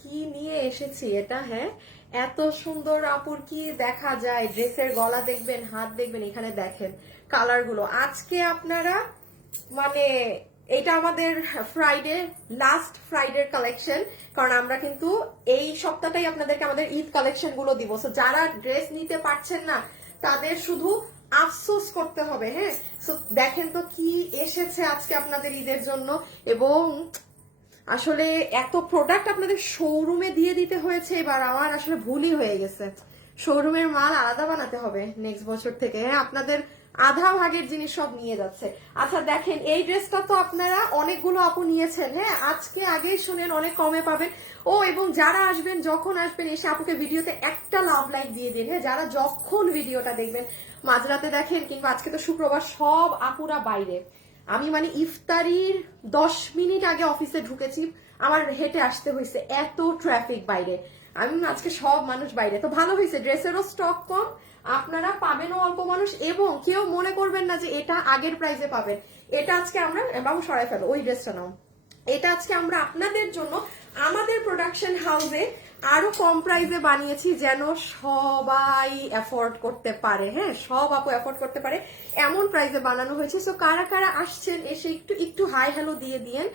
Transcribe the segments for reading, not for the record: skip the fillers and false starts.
কি নিয়ে এসেছি এটা। হ্যাঁ, এত সুন্দর আপুর কি দেখা যায়, ড্রেসের গলা দেখবেন, হাত দেখবেন, এখানে দেখেন কালার গুলো। আজকে আপনারা মানে এটা আমাদের ফ্রাইডে, লাস্ট ফ্রাইডের কালেকশন, কারণ আমরা কিন্তু এই সপ্তাহটাই আপনাদেরকে আমাদের ঈদ কালেকশন গুলো দিব। সো যারা ড্রেস নিতে পারছেন না তাদের শুধু আফসোস করতে হবে। হ্যাঁ, সো দেখেন তো কি এসেছে আজকে আপনাদের ঈদের জন্য। এবং আসলে এত প্রোডাক্ট আপনাদের শোরুমে দিয়ে দিতে হয়েছে, এবার আমার আসলে ভুলই হয়ে গেছে। শোরুমের মাল আলাদা বানাতে হবে নেক্সট বছর থেকে। হ্যাঁ, আপনাদের আধা ভাগের জিনিস সব নিয়ে যাচ্ছে। আচ্ছা দেখেন, এই ড্রেসটা তো আপনারা অনেকগুলো আপু নিয়েছেন। হ্যাঁ, আজকে আগেই শুনেন অনেক কমে পাবেন। ও এবং যারা আসবেন, যখন আসবেন এসে আপুকে ভিডিওতে একটা লাভ লাইক দিয়ে দিন। হ্যাঁ, যারা যখন ভিডিওটা দেখবেন, মাঝরাতে দেখেন কিংবা আজকে তো শুক্রবার, সব আপুরা বাইরে। আমি মানে ইফতারির 10 মিনিট আগে অফিসে ঢুকেছি, আমার হেঁটে আসতে হয়েছে, এত ট্রাফিক বাইরে। আমি আজকে সব মানুষ বাইরে, তো ভালো হয়েছে, ড্রেসেরও স্টক কম, আপনারা পাবেনও অল্প মানুষ, এবং কেউ মনে করবেন না যে এটা আগের প্রাইসে পাবেন। এটা আজকে আমরা, বাবু সরাই ফেলো ওই ড্রেসটা নাও, এটা আজকে আমরা আপনাদের জন্য আমাদের প্রোডাকশন হাউসে আরো কম প্রাইসে বানিয়েছি, যেন সবাই অ্যাফোর্ড করতে পারে। হ্যাঁ, সব আপু অ্যাফোর্ড করতে পারে এমন প্রাইসে বানানো হয়েছে। সো কারা কারা আসছেন এসে একটু একটু হাই হ্যালো দিয়ে দিয়েন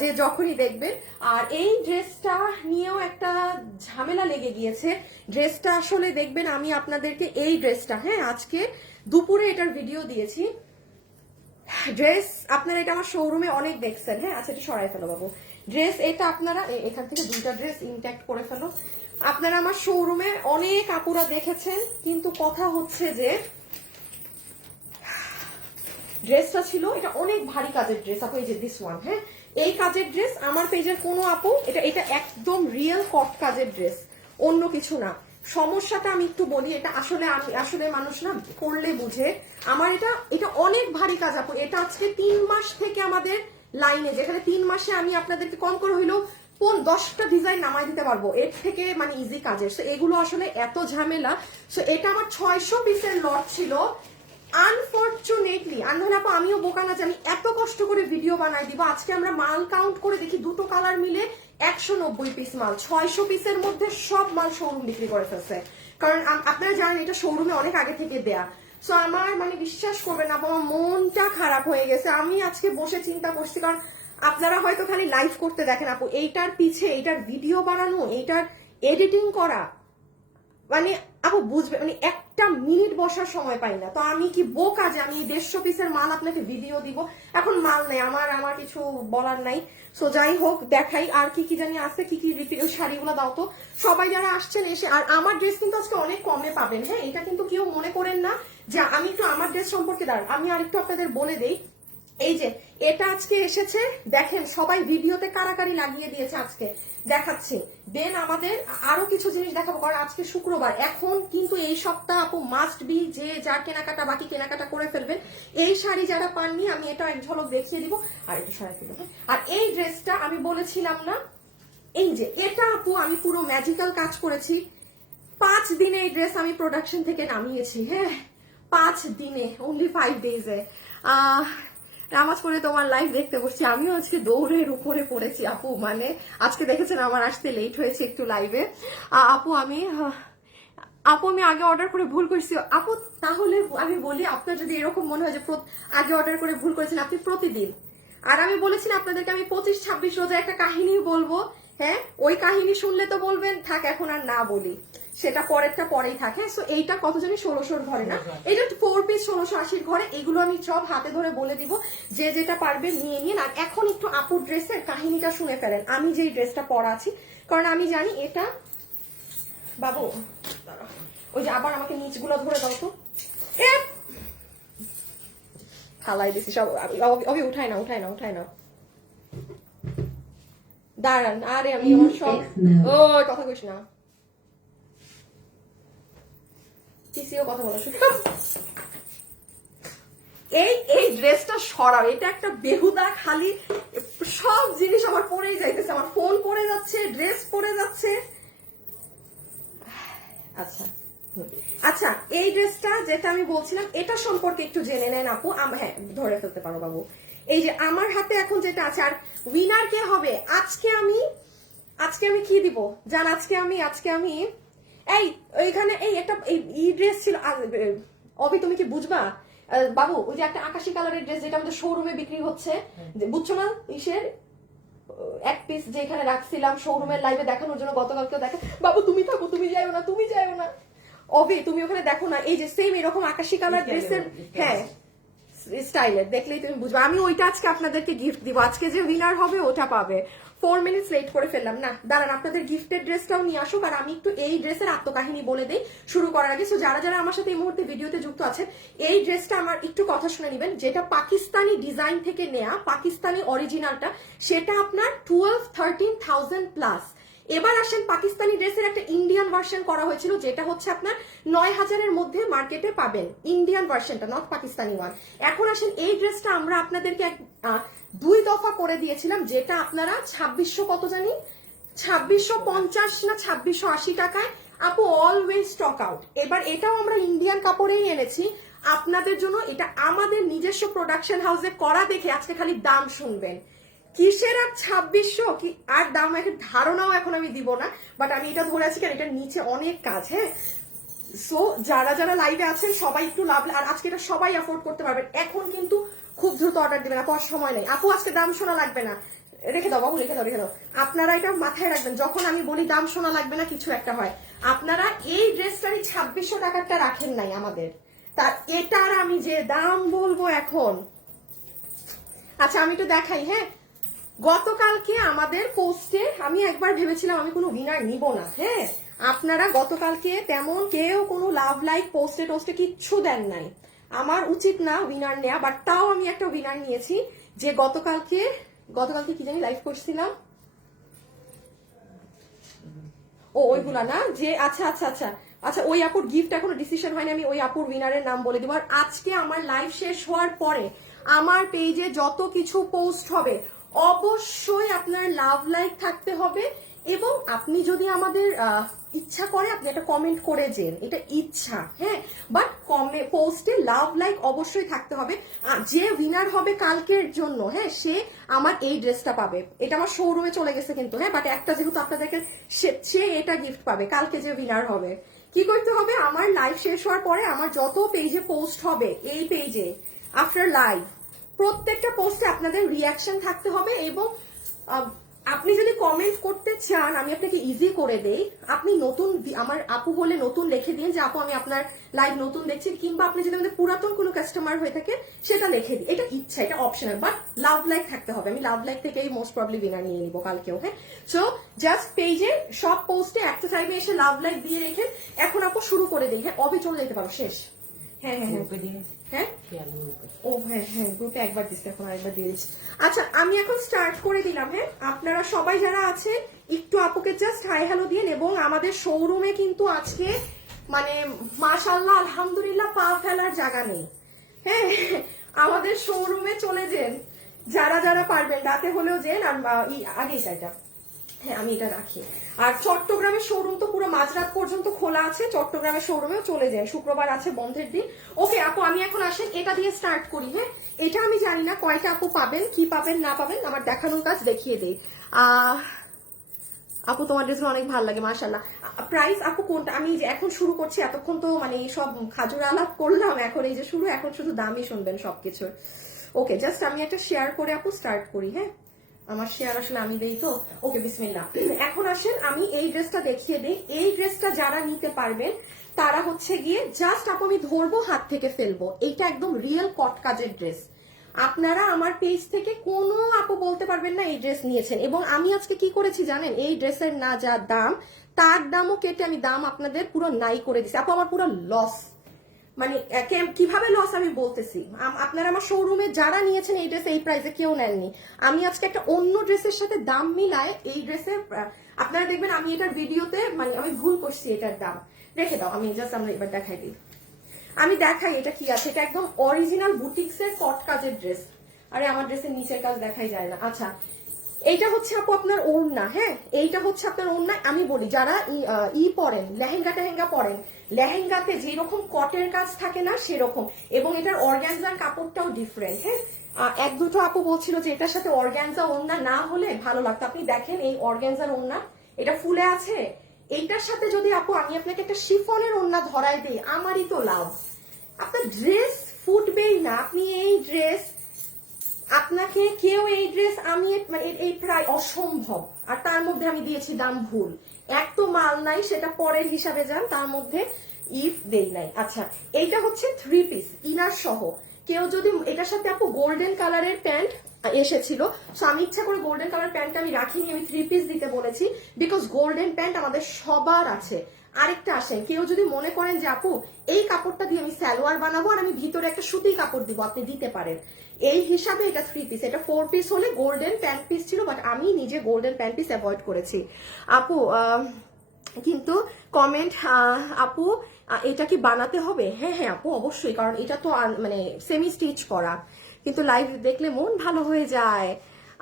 যে যখনই দেখবেন। আর এই ড্রেসটা নিয়েও একটা ঝামেলা লেগে গিয়েছে। ড্রেসটা আসলে দেখবেন, আমি আপনাদেরকে এই ড্রেসটা, হ্যাঁ, আজকে দুপুরে এটার ভিডিও দিয়েছি। ড্রেস আপনারা এটা আমার শোরুমে অনেক দেখছেন। হ্যাঁ, আচ্ছা এটা সরাই ফেলো বাবু। ড্রেস এটা আপনারা এখান থেকে দুইটা ড্রেস ইনট্যাক্ট করে ফেলো। আপনারা আমার শোরুমে অনেক আপুরা দেখেছেন, কিন্তু কথা হচ্ছে যে ড্রেসটা ছিল, এটা অনেক ভারী কাজের ড্রেস আপু। এই যে দিস ওয়ান, হ্যাঁ, এই কাজের ড্রেস আমার পেজের কোনো আপু, এটা একদম রিয়েল কট কাজের ড্রেস, অন্য কিছু না। সমস্যাটা আমি একটু বলি, এটা আসলে আমি আসলে মানুষ না করলে বুঝে। আমার এটা অনেক ভারী কাজ আপু। এটা আজকে 3 মাস থেকে আমাদের লাইনে, যেখানে 3 মাসে আমি আপনাদেরকে কম করে হইলেও 10টা ডিজাইন নামাই দিতে পারবো, এর থেকে মানে ইজি কাজের। এগুলো আসলে এত ঝামেলা। সো এটা আমার 600 পিসের লট ছিল। আনফরচুনেটলি, আপু আমিও বোকা না যে আমি এত কষ্ট করে ভিডিও বানাই দিব। আজকে আমরা মাল কাউন্ট করে দেখি, দুটো কালার মিলে 190 পিস মাল, 600 পিসের মধ্যে সব মাল শোরুম বিক্রি করে ফেলছে। কারণ আপনারা জানেন এটা শোরুমে অনেক আগে থেকে দেয়া। সো আমার মানে বিশ্বাস করবেন না, আমার মনটা খারাপ হয়ে গেছে। আমি আজকে বসে চিন্তা করছি, কারণ আপনারা হয়তো খালি লাইভ করতে দেখেন আপু, এইটার পিছে এইটার ভিডিও বানানো, এইটার এডিটিং করা, মানে আপু বুঝবে, মানে একটা মিনিট বসার সময় পাই না। তো আমি কি বোকা যে আমি 150 পিসের মাল আপনাকে ভিডিও দিব? এখন মাল নেই আমার কিছু বলার নাই। সো যাই হোক, দেখাই আর কি কি জানি আছে, কি কি শাড়িগুলো দাও তো। সবাই যারা আসছেন এসে, আর আমার ড্রেস কিন্তু আজকে অনেক কমে পাবেন। হ্যাঁ, এটা কিন্তু কেউ মনে করেন না যে আমি একটু আমার ড্রেস সম্পর্কে দাঁড়ান, আমি আরেকটু আপনাদের বলে দেই। এই যে এটা আজকে এসেছে, দেখেন সবাই ভিডিওতে কারাকারি লাগিয়ে দিয়েছে, আজকে দেখাচ্ছি। দেন আমাদের আরো কিছু জিনিস দেখাবো, কারণ আজকে শুক্রবার। এখন কিন্তু এই সপ্তাহ আপু মাস্ট বি, যে যার কেনাকাটা বাকি কেনাকাটা করে ফেলবেন। এই শাড়ি যারা পাননি, আমি এটা এক ঝলক দেখিয়ে দিব। আর এটা সরাই ফেলবো। আর এই ড্রেসটা আমি বলেছিলাম না, এই যে এটা আপু আমি পুরো ম্যাজিক্যাল কাজ করেছি। 5 দিনে এই ড্রেস আমি প্রোডাকশন থেকে নামিয়েছি। হ্যাঁ, 5 দিনে, অনলি 5 ডেজে। নামাজ পড়ে তোমার লাইভ দেখতে বসছি, আমিও আজকে দৌড়ের উপরে পড়েছি আপু। মানে আজকে দেখেছেন আমার আসতে লেট হয়েছে একটু লাইভে। আপু আমি আগে অর্ডার করে ভুল করছি আপু। তাহলে আমি বলি, আপনার যদি এরকম মনে হয় যে আগে অর্ডার করে ভুল করেছেন, আপনি প্রতিদিন। আর আমি বলেছিলাম আপনাদেরকে আমি 25-26 রোজা একটা কাহিনী বলবো। হ্যাঁ, ওই কাহিনী শুনলে তো বলবেন থাক এখন আর না বলি, সেটা পরেরটা পরেই থাকে। সো এইটা কত জানি 1600 ঘরে না, এটা 4 পিস 1680 ঘরে। এগুলো আমি সব হাতে ধরে বলে দিব, যে যেটা পারবে নিয়ে নিন। আর এখন একটু আপুর ড্রেসের কাহিনীটা শুনে ফেলেন, আমি যেই ড্রেসটা পরা আছি, কারণ আমি জানি এটা। বাবু ওই যে আবার আমাকে নিচগুলো ধরে দাও তো, ফালাই দিছি সব। অবি উঠায় না দাঁড়ান। আরে আমি আমার সব, ও কথা কইস না, পিসিও কথা বলা শুরু। এই ড্রেসটা সরাও, এটা একটা বেহুদা, খালি সব জিনিস আমার পরেই যাইতেছে, আমার ফোন পরে যাচ্ছে, ড্রেস পরে যাচ্ছে। আচ্ছা আচ্ছা, এই ড্রেসটা যেটা আমি বলছিলাম, এটা সম্পর্কে একটু জেনে নেন আপু। হ্যাঁ, ধরে ফেলতে পারো বাবু। এই যে আমার হাতে এখন যেটা আছে, আর উইনার কে হবে আজকে আমি আজকে আমি কি দিব জান, আজকে আমি এই ওইখানে এই একটা এই ড্রেস ছিল অবি, তুমি কি বুঝবা বাবু, ওই যে একটা আকাশি কালারের ড্রেস যেটা আমাদের শোরুমে বিক্রি হচ্ছে, বুঝছো না ইসের এক পিস যে এখানে রাখছিলাম শোরুমের লাইভে দেখানোর জন্য, গতকালকেও দেখে বাবু তুমি থাকো, তুমি যাইও না, তুমি যাইও না অবি, তুমি ওখানে দেখো না, এই যে সেম এরকম আকাশি কালার ড্রেসের, হ্যাঁ স্টাইলের, দেখলেই তুমি বুঝবে। আমি ওইটা আজকে আপনাদেরকে গিফট দিব, আজকে যে উইনার হবে ওটা পাবে। 4 মিনিটস লেট করে ফেললাম না, দাঁড়ান আপনাদের গিফটের ড্রেসটাও নিয়ে আসুক, আর আমি একটু এই ড্রেসের আত্মকাহিনী বলে দিই শুরু করার আগে। সো যারা যারা আমার সাথে এই মুহূর্তে ভিডিওতে যুক্ত আছেন, এই ড্রেসটা আমার একটু কথা শুনে নেবেন, যেটা পাকিস্তানি ডিজাইন থেকে নেয়া, পাকিস্তানি অরিজিনালটা, সেটা আপনার 12-13,000 প্লাস। এবার আসেন পাকিস্তানি ড্রেসের একটা ইন্ডিয়ান ভার্সন করা হয়েছিল, যেটা হচ্ছে আপনার 9,000-এর মধ্যে মার্কেটে পাবেন, ইন্ডিয়ান ভার্সনটা, নট পাকিস্তানি ওয়ান। এখন আসেন এই ড্রেসটা আমরা আপনাদেরকে 2 দফা করে দিয়েছিলাম, যেটা আপনারা 2600 কত জানি, 2650 না 2680 টাকায় আপু অলওয়েজ স্টক আউট। এবার এটাও আমরা ইন্ডিয়ান কাপড়েই এনেছি আপনাদের জন্য, এটা আমাদের নিজস্ব প্রোডাকশন হাউসে করা দেখে আজকে খালি দাম শুনবেন, কিসের আর 2600 কি আর দাম, একটা ধারণাও এখন আমি দিব না, বাট আমি এটা ধরে আছি কারণ এটার নিচে অনেক কাজ। হ্যাঁ, সো যারা যারা লাইভে আছেন সবাই একটু লাভ, আর আজকে এটা সবাই অ্যাফোর্ড করতে পারবেন। এখন কিন্তু খুব দ্রুত অর্ডার দিবেন, আপু আর সময় নেই, আপু আজকে দাম শোনা লাগবে না, রেখে দাও বাবু, রেখে দাও, রেখে দাও। আপনারা এটা মাথায় রাখবেন, যখন আমি বলি দাম শোনা লাগবে না কিছু একটা হয়, আপনারা এই ড্রেসটারই 2600 টাকারটা রাখেন নাই আমাদের, তা এটার আমি যে দাম বলবো এখন। আচ্ছা আমি একটু দেখাই। হ্যাঁ, গতকালকে আমাদের পোস্টে আমি একবার ভেবেছিলাম আমি কোনো উইনার নিব না। হ্যাঁ, আপনারা গতকালকে তেমন কেউ কোনো লাভ লাইক পোস্টে টোস্টে কিচ্ছু দেন নাই, আমার উচিত না উইনার নেয়া, বাট তাও আমি একটা উইনার নিয়েছি। যে গতকালকে কি জানি লাইভ করছিলাম, ও ওইগুলা না, যে আচ্ছা আচ্ছা আচ্ছা আচ্ছা, ওই আপুর গিফট এখনো ডিসিশন হয়নি, আমি ওই আপুর উইনারের নাম বলে দিব। আর আজকে আমার লাইভ শেষ হওয়ার পরে আমার পেজে যত কিছু পোস্ট হবে অবশ্যই আপনার লাভ লাইক থাকতে হবে, এবং আপনি যদি আমাদের ইচ্ছা করে আপনি একটা কমেন্ট করে যেন, এটা ইচ্ছা। হ্যাঁ, বাট পোস্টে লাভ লাইক অবশ্যই থাকতে হবে। আর যে উইনার হবে কালকের জন্য, হ্যাঁ, সে আমার এই ড্রেসটা পাবে, এটা আমার শোরুমে চলে গেছে কিন্তু, হ্যাঁ, বাট একটা যেহেতু আপনাদেরকে, সে এটা গিফট পাবে কালকে যে উইনার হবে। কি করতে হবে, আমার লাইভ শেষ হওয়ার পরে আমার যত পেজে পোস্ট হবে, এই পেজে আফটার লাইভ প্রত্যেকটা পোস্টে আপনাদের রিয়াকশন থাকতে হবে, এবং আপনি যদি কমেন্ট করতে চান আমি আপনাকে ইজি করে দেই, আপনি নতুন, আমার আপু হলে নতুন লিখে দিন যে আপু আমি আপনার লাইভ নতুন দেখছি, কিংবা আপনি যদি আমাদের পুরাতন কোনো কাস্টমার হয়ে থাকে সেটা লিখে দিন, এটা ইচ্ছা, এটা অপশনাল, বাট লাভ লাইক থাকতে হবে। আমি লাভ লাইক থেকেই মোস্ট প্রবলি উইনার নিয়ে নিব কালকেও। হ্যাঁ, সো জাস্ট পেজে সব পোস্টে একটা টাইমে এসে লাভ লাইক দিয়ে রেখেন। এখন আপু শুরু করে দিই। হ্যাঁ, অবি চলে যেতে পারো, শেষ। হ্যাঁ হ্যাঁ হ্যাঁ, ও হ্যাঁ হ্যাঁ, গ্রুপে একবার দিচ্ছি, এখন আরেকবার দিয়ে দিচ্ছি। আচ্ছা আমি এখন স্টার্ট করে দিলাম। হ্যাঁ, আপনারা সবাই যারা আছেন একটু আপুকে জাস্ট হাই হ্যালো দিন, এবং আমাদের শোরুমে কিন্তু আজকে মানে মাশাআল্লাহ আলহামদুলিল্লাহ পা ফেলার জায়গা নেই। হ্যাঁ, আমাদের শোরুমে চলে যান যারা যারা পারবেন, রাতে হলেও যেন, আগেই চাইটা, হ্যাঁ আমি এটা রাখি। আর চট্টগ্রামের শোরুম তো পুরো মাঝরাত পর্যন্ত খোলা আছে, চট্টগ্রামের শোরুমেও চলে যায়, শুক্রবার আছে বন্ধের দিন। ওকে আপু আমি এখন আসেন এটা দিয়ে স্টার্ট করি। হ্যাঁ, এটা আমি জানি না কয়টা আপু পাবেন, কি পাবেন না পাবেন, আমার দেখানোর কাজ দেখিয়ে দেই। আপু তোমার ড্রেসগুলো অনেক ভালো লাগে মাশাআল্লাহ। প্রাইস আপু কোনটা, আমি যে এখন শুরু করছি, এতক্ষণ তো মানে সব খাজুর আলাপ করলাম, এখন এই যে শুরু, এখন শুধু দামই শুনবেন সবকিছুর। ওকে জাস্ট আমি একটা শেয়ার করে আপু স্টার্ট করি। হ্যাঁ, আমার শেয়ার আসলে আমি দেই তো। ওকে বিসমিল্লাহ। এখন আসেন আমি এই ড্রেসটা দেখিয়ে দিই। এই ড্রেসটা যারা নিতে পারবেন তারা হচ্ছে গিয়ে জাস্ট আপু আমি ধরবো হাত থেকে ফেলবো, এইটা একদম রিয়েল কট কাজের ড্রেস। আপনারা আমার পেজ থেকে কোনো আপু বলতে পারবেন না এই ড্রেস নিয়েছেন। এবং আমি আজকে কি করেছি জানেন, এই ড্রেসের না যা দাম তার দামও কেটে আমি দাম আপনাদের পুরো নাই করে দিচ্ছি। আপু আমার পুরো লস, মানে কিভাবে লস আমি বলতেছি। আপনারা আমার শোরুমে যারা নিয়েছেন এই ড্রেস এই প্রাইসে কেউ নেননি। আমি আজকে একটা অন্য ড্রেসের সাথে দাম মিলায় এই ড্রেসের, আপনারা দেখবেন আমি এটার ভিডিওতে মানে আমি ভুল করছি, এটার দাম রেখে দাও, আমি জাস্ট আমরা এবার দেখাই দিই, আমি দেখাই এটা কি আছে। এটা একদম অরিজিনাল বুটিক্সের কট কাজের ড্রেস। আরে আমার ড্রেসের নিচের কাজ দেখাই যায় না। আচ্ছা এইটা হচ্ছে আপু আপনার ওড়না। হ্যাঁ, এইটা হচ্ছে আপনার ওড়না। আমি বলি যারা পরেন, লেহেঙ্গা টেহেঙ্গা পরেন, লেহেঙ্গাতে যেরকম কটের কাজ থাকে না সেরকম, এবং এটার অর্গানজার কাপড়টাও ডিফারেন্ট। হ্যাঁ, এক দুটো আপু বলছিল যে এটার সাথে অর্গানজা ওড়না না হলে ভালো লাগতো। আপনি দেখেন এই অর্গানজার ওড়না, এটা ফুলে আছে, এইটার সাথে যদি আপু আমি আপনাকে একটা শিফনের ওড়না ধরাই দিই, আমারই তো লাভ। আপনার ড্রেস ফুটবেই না। আপনি এই ড্রেস, আপনাকে কেউ এই ড্রেস, আমি মানে এই প্রায় অসম্ভব। আর তার মধ্যে আমি দিয়েছি দাম ভুল, এক তো মাল নাই, সেটা পরের হিসাবে যান, তার মধ্যে ইফ দেই নাই। আচ্ছা, এইটা হচ্ছে 3 পিস ইনার সহ। কেউ যদি এটার সাথে আপু গোল্ডেন কালারের প্যান্ট এসেছিল, সো আমি ইচ্ছা করে গোল্ডেন কালার প্যান্ট আমি রাখিনি, আমি 3 পিস দিতে বলেছি, বিকজ গোল্ডেন প্যান্ট আমাদের সবার আছে। আরেকটা আসেন, কেউ যদি মনে করেন যে আপু এই কাপড়টা দিয়ে আমি সালোয়ার বানাবো আর আমি ভিতরে একটা সুতি কাপড় দিব, আপনি দিতে পারেন। এই হিসাবে এটা 3 পিস, এটা 4 পিস হলে গোল্ডেন প্যান্ট পিস ছিল, বাট আমি নিজে গোল্ডেন প্যান্ট পিস অ্যাভয়েড করেছি। আপু কিন্তু কমেন্ট, আপু এটা কি বানাতে হবে? হ্যাঁ হ্যাঁ আপু অবশ্যই, কারণ এটা তো মানে সেমি স্টিচ করা, কিন্তু লাইভ দেখলে মন ভালো হয়ে যায়।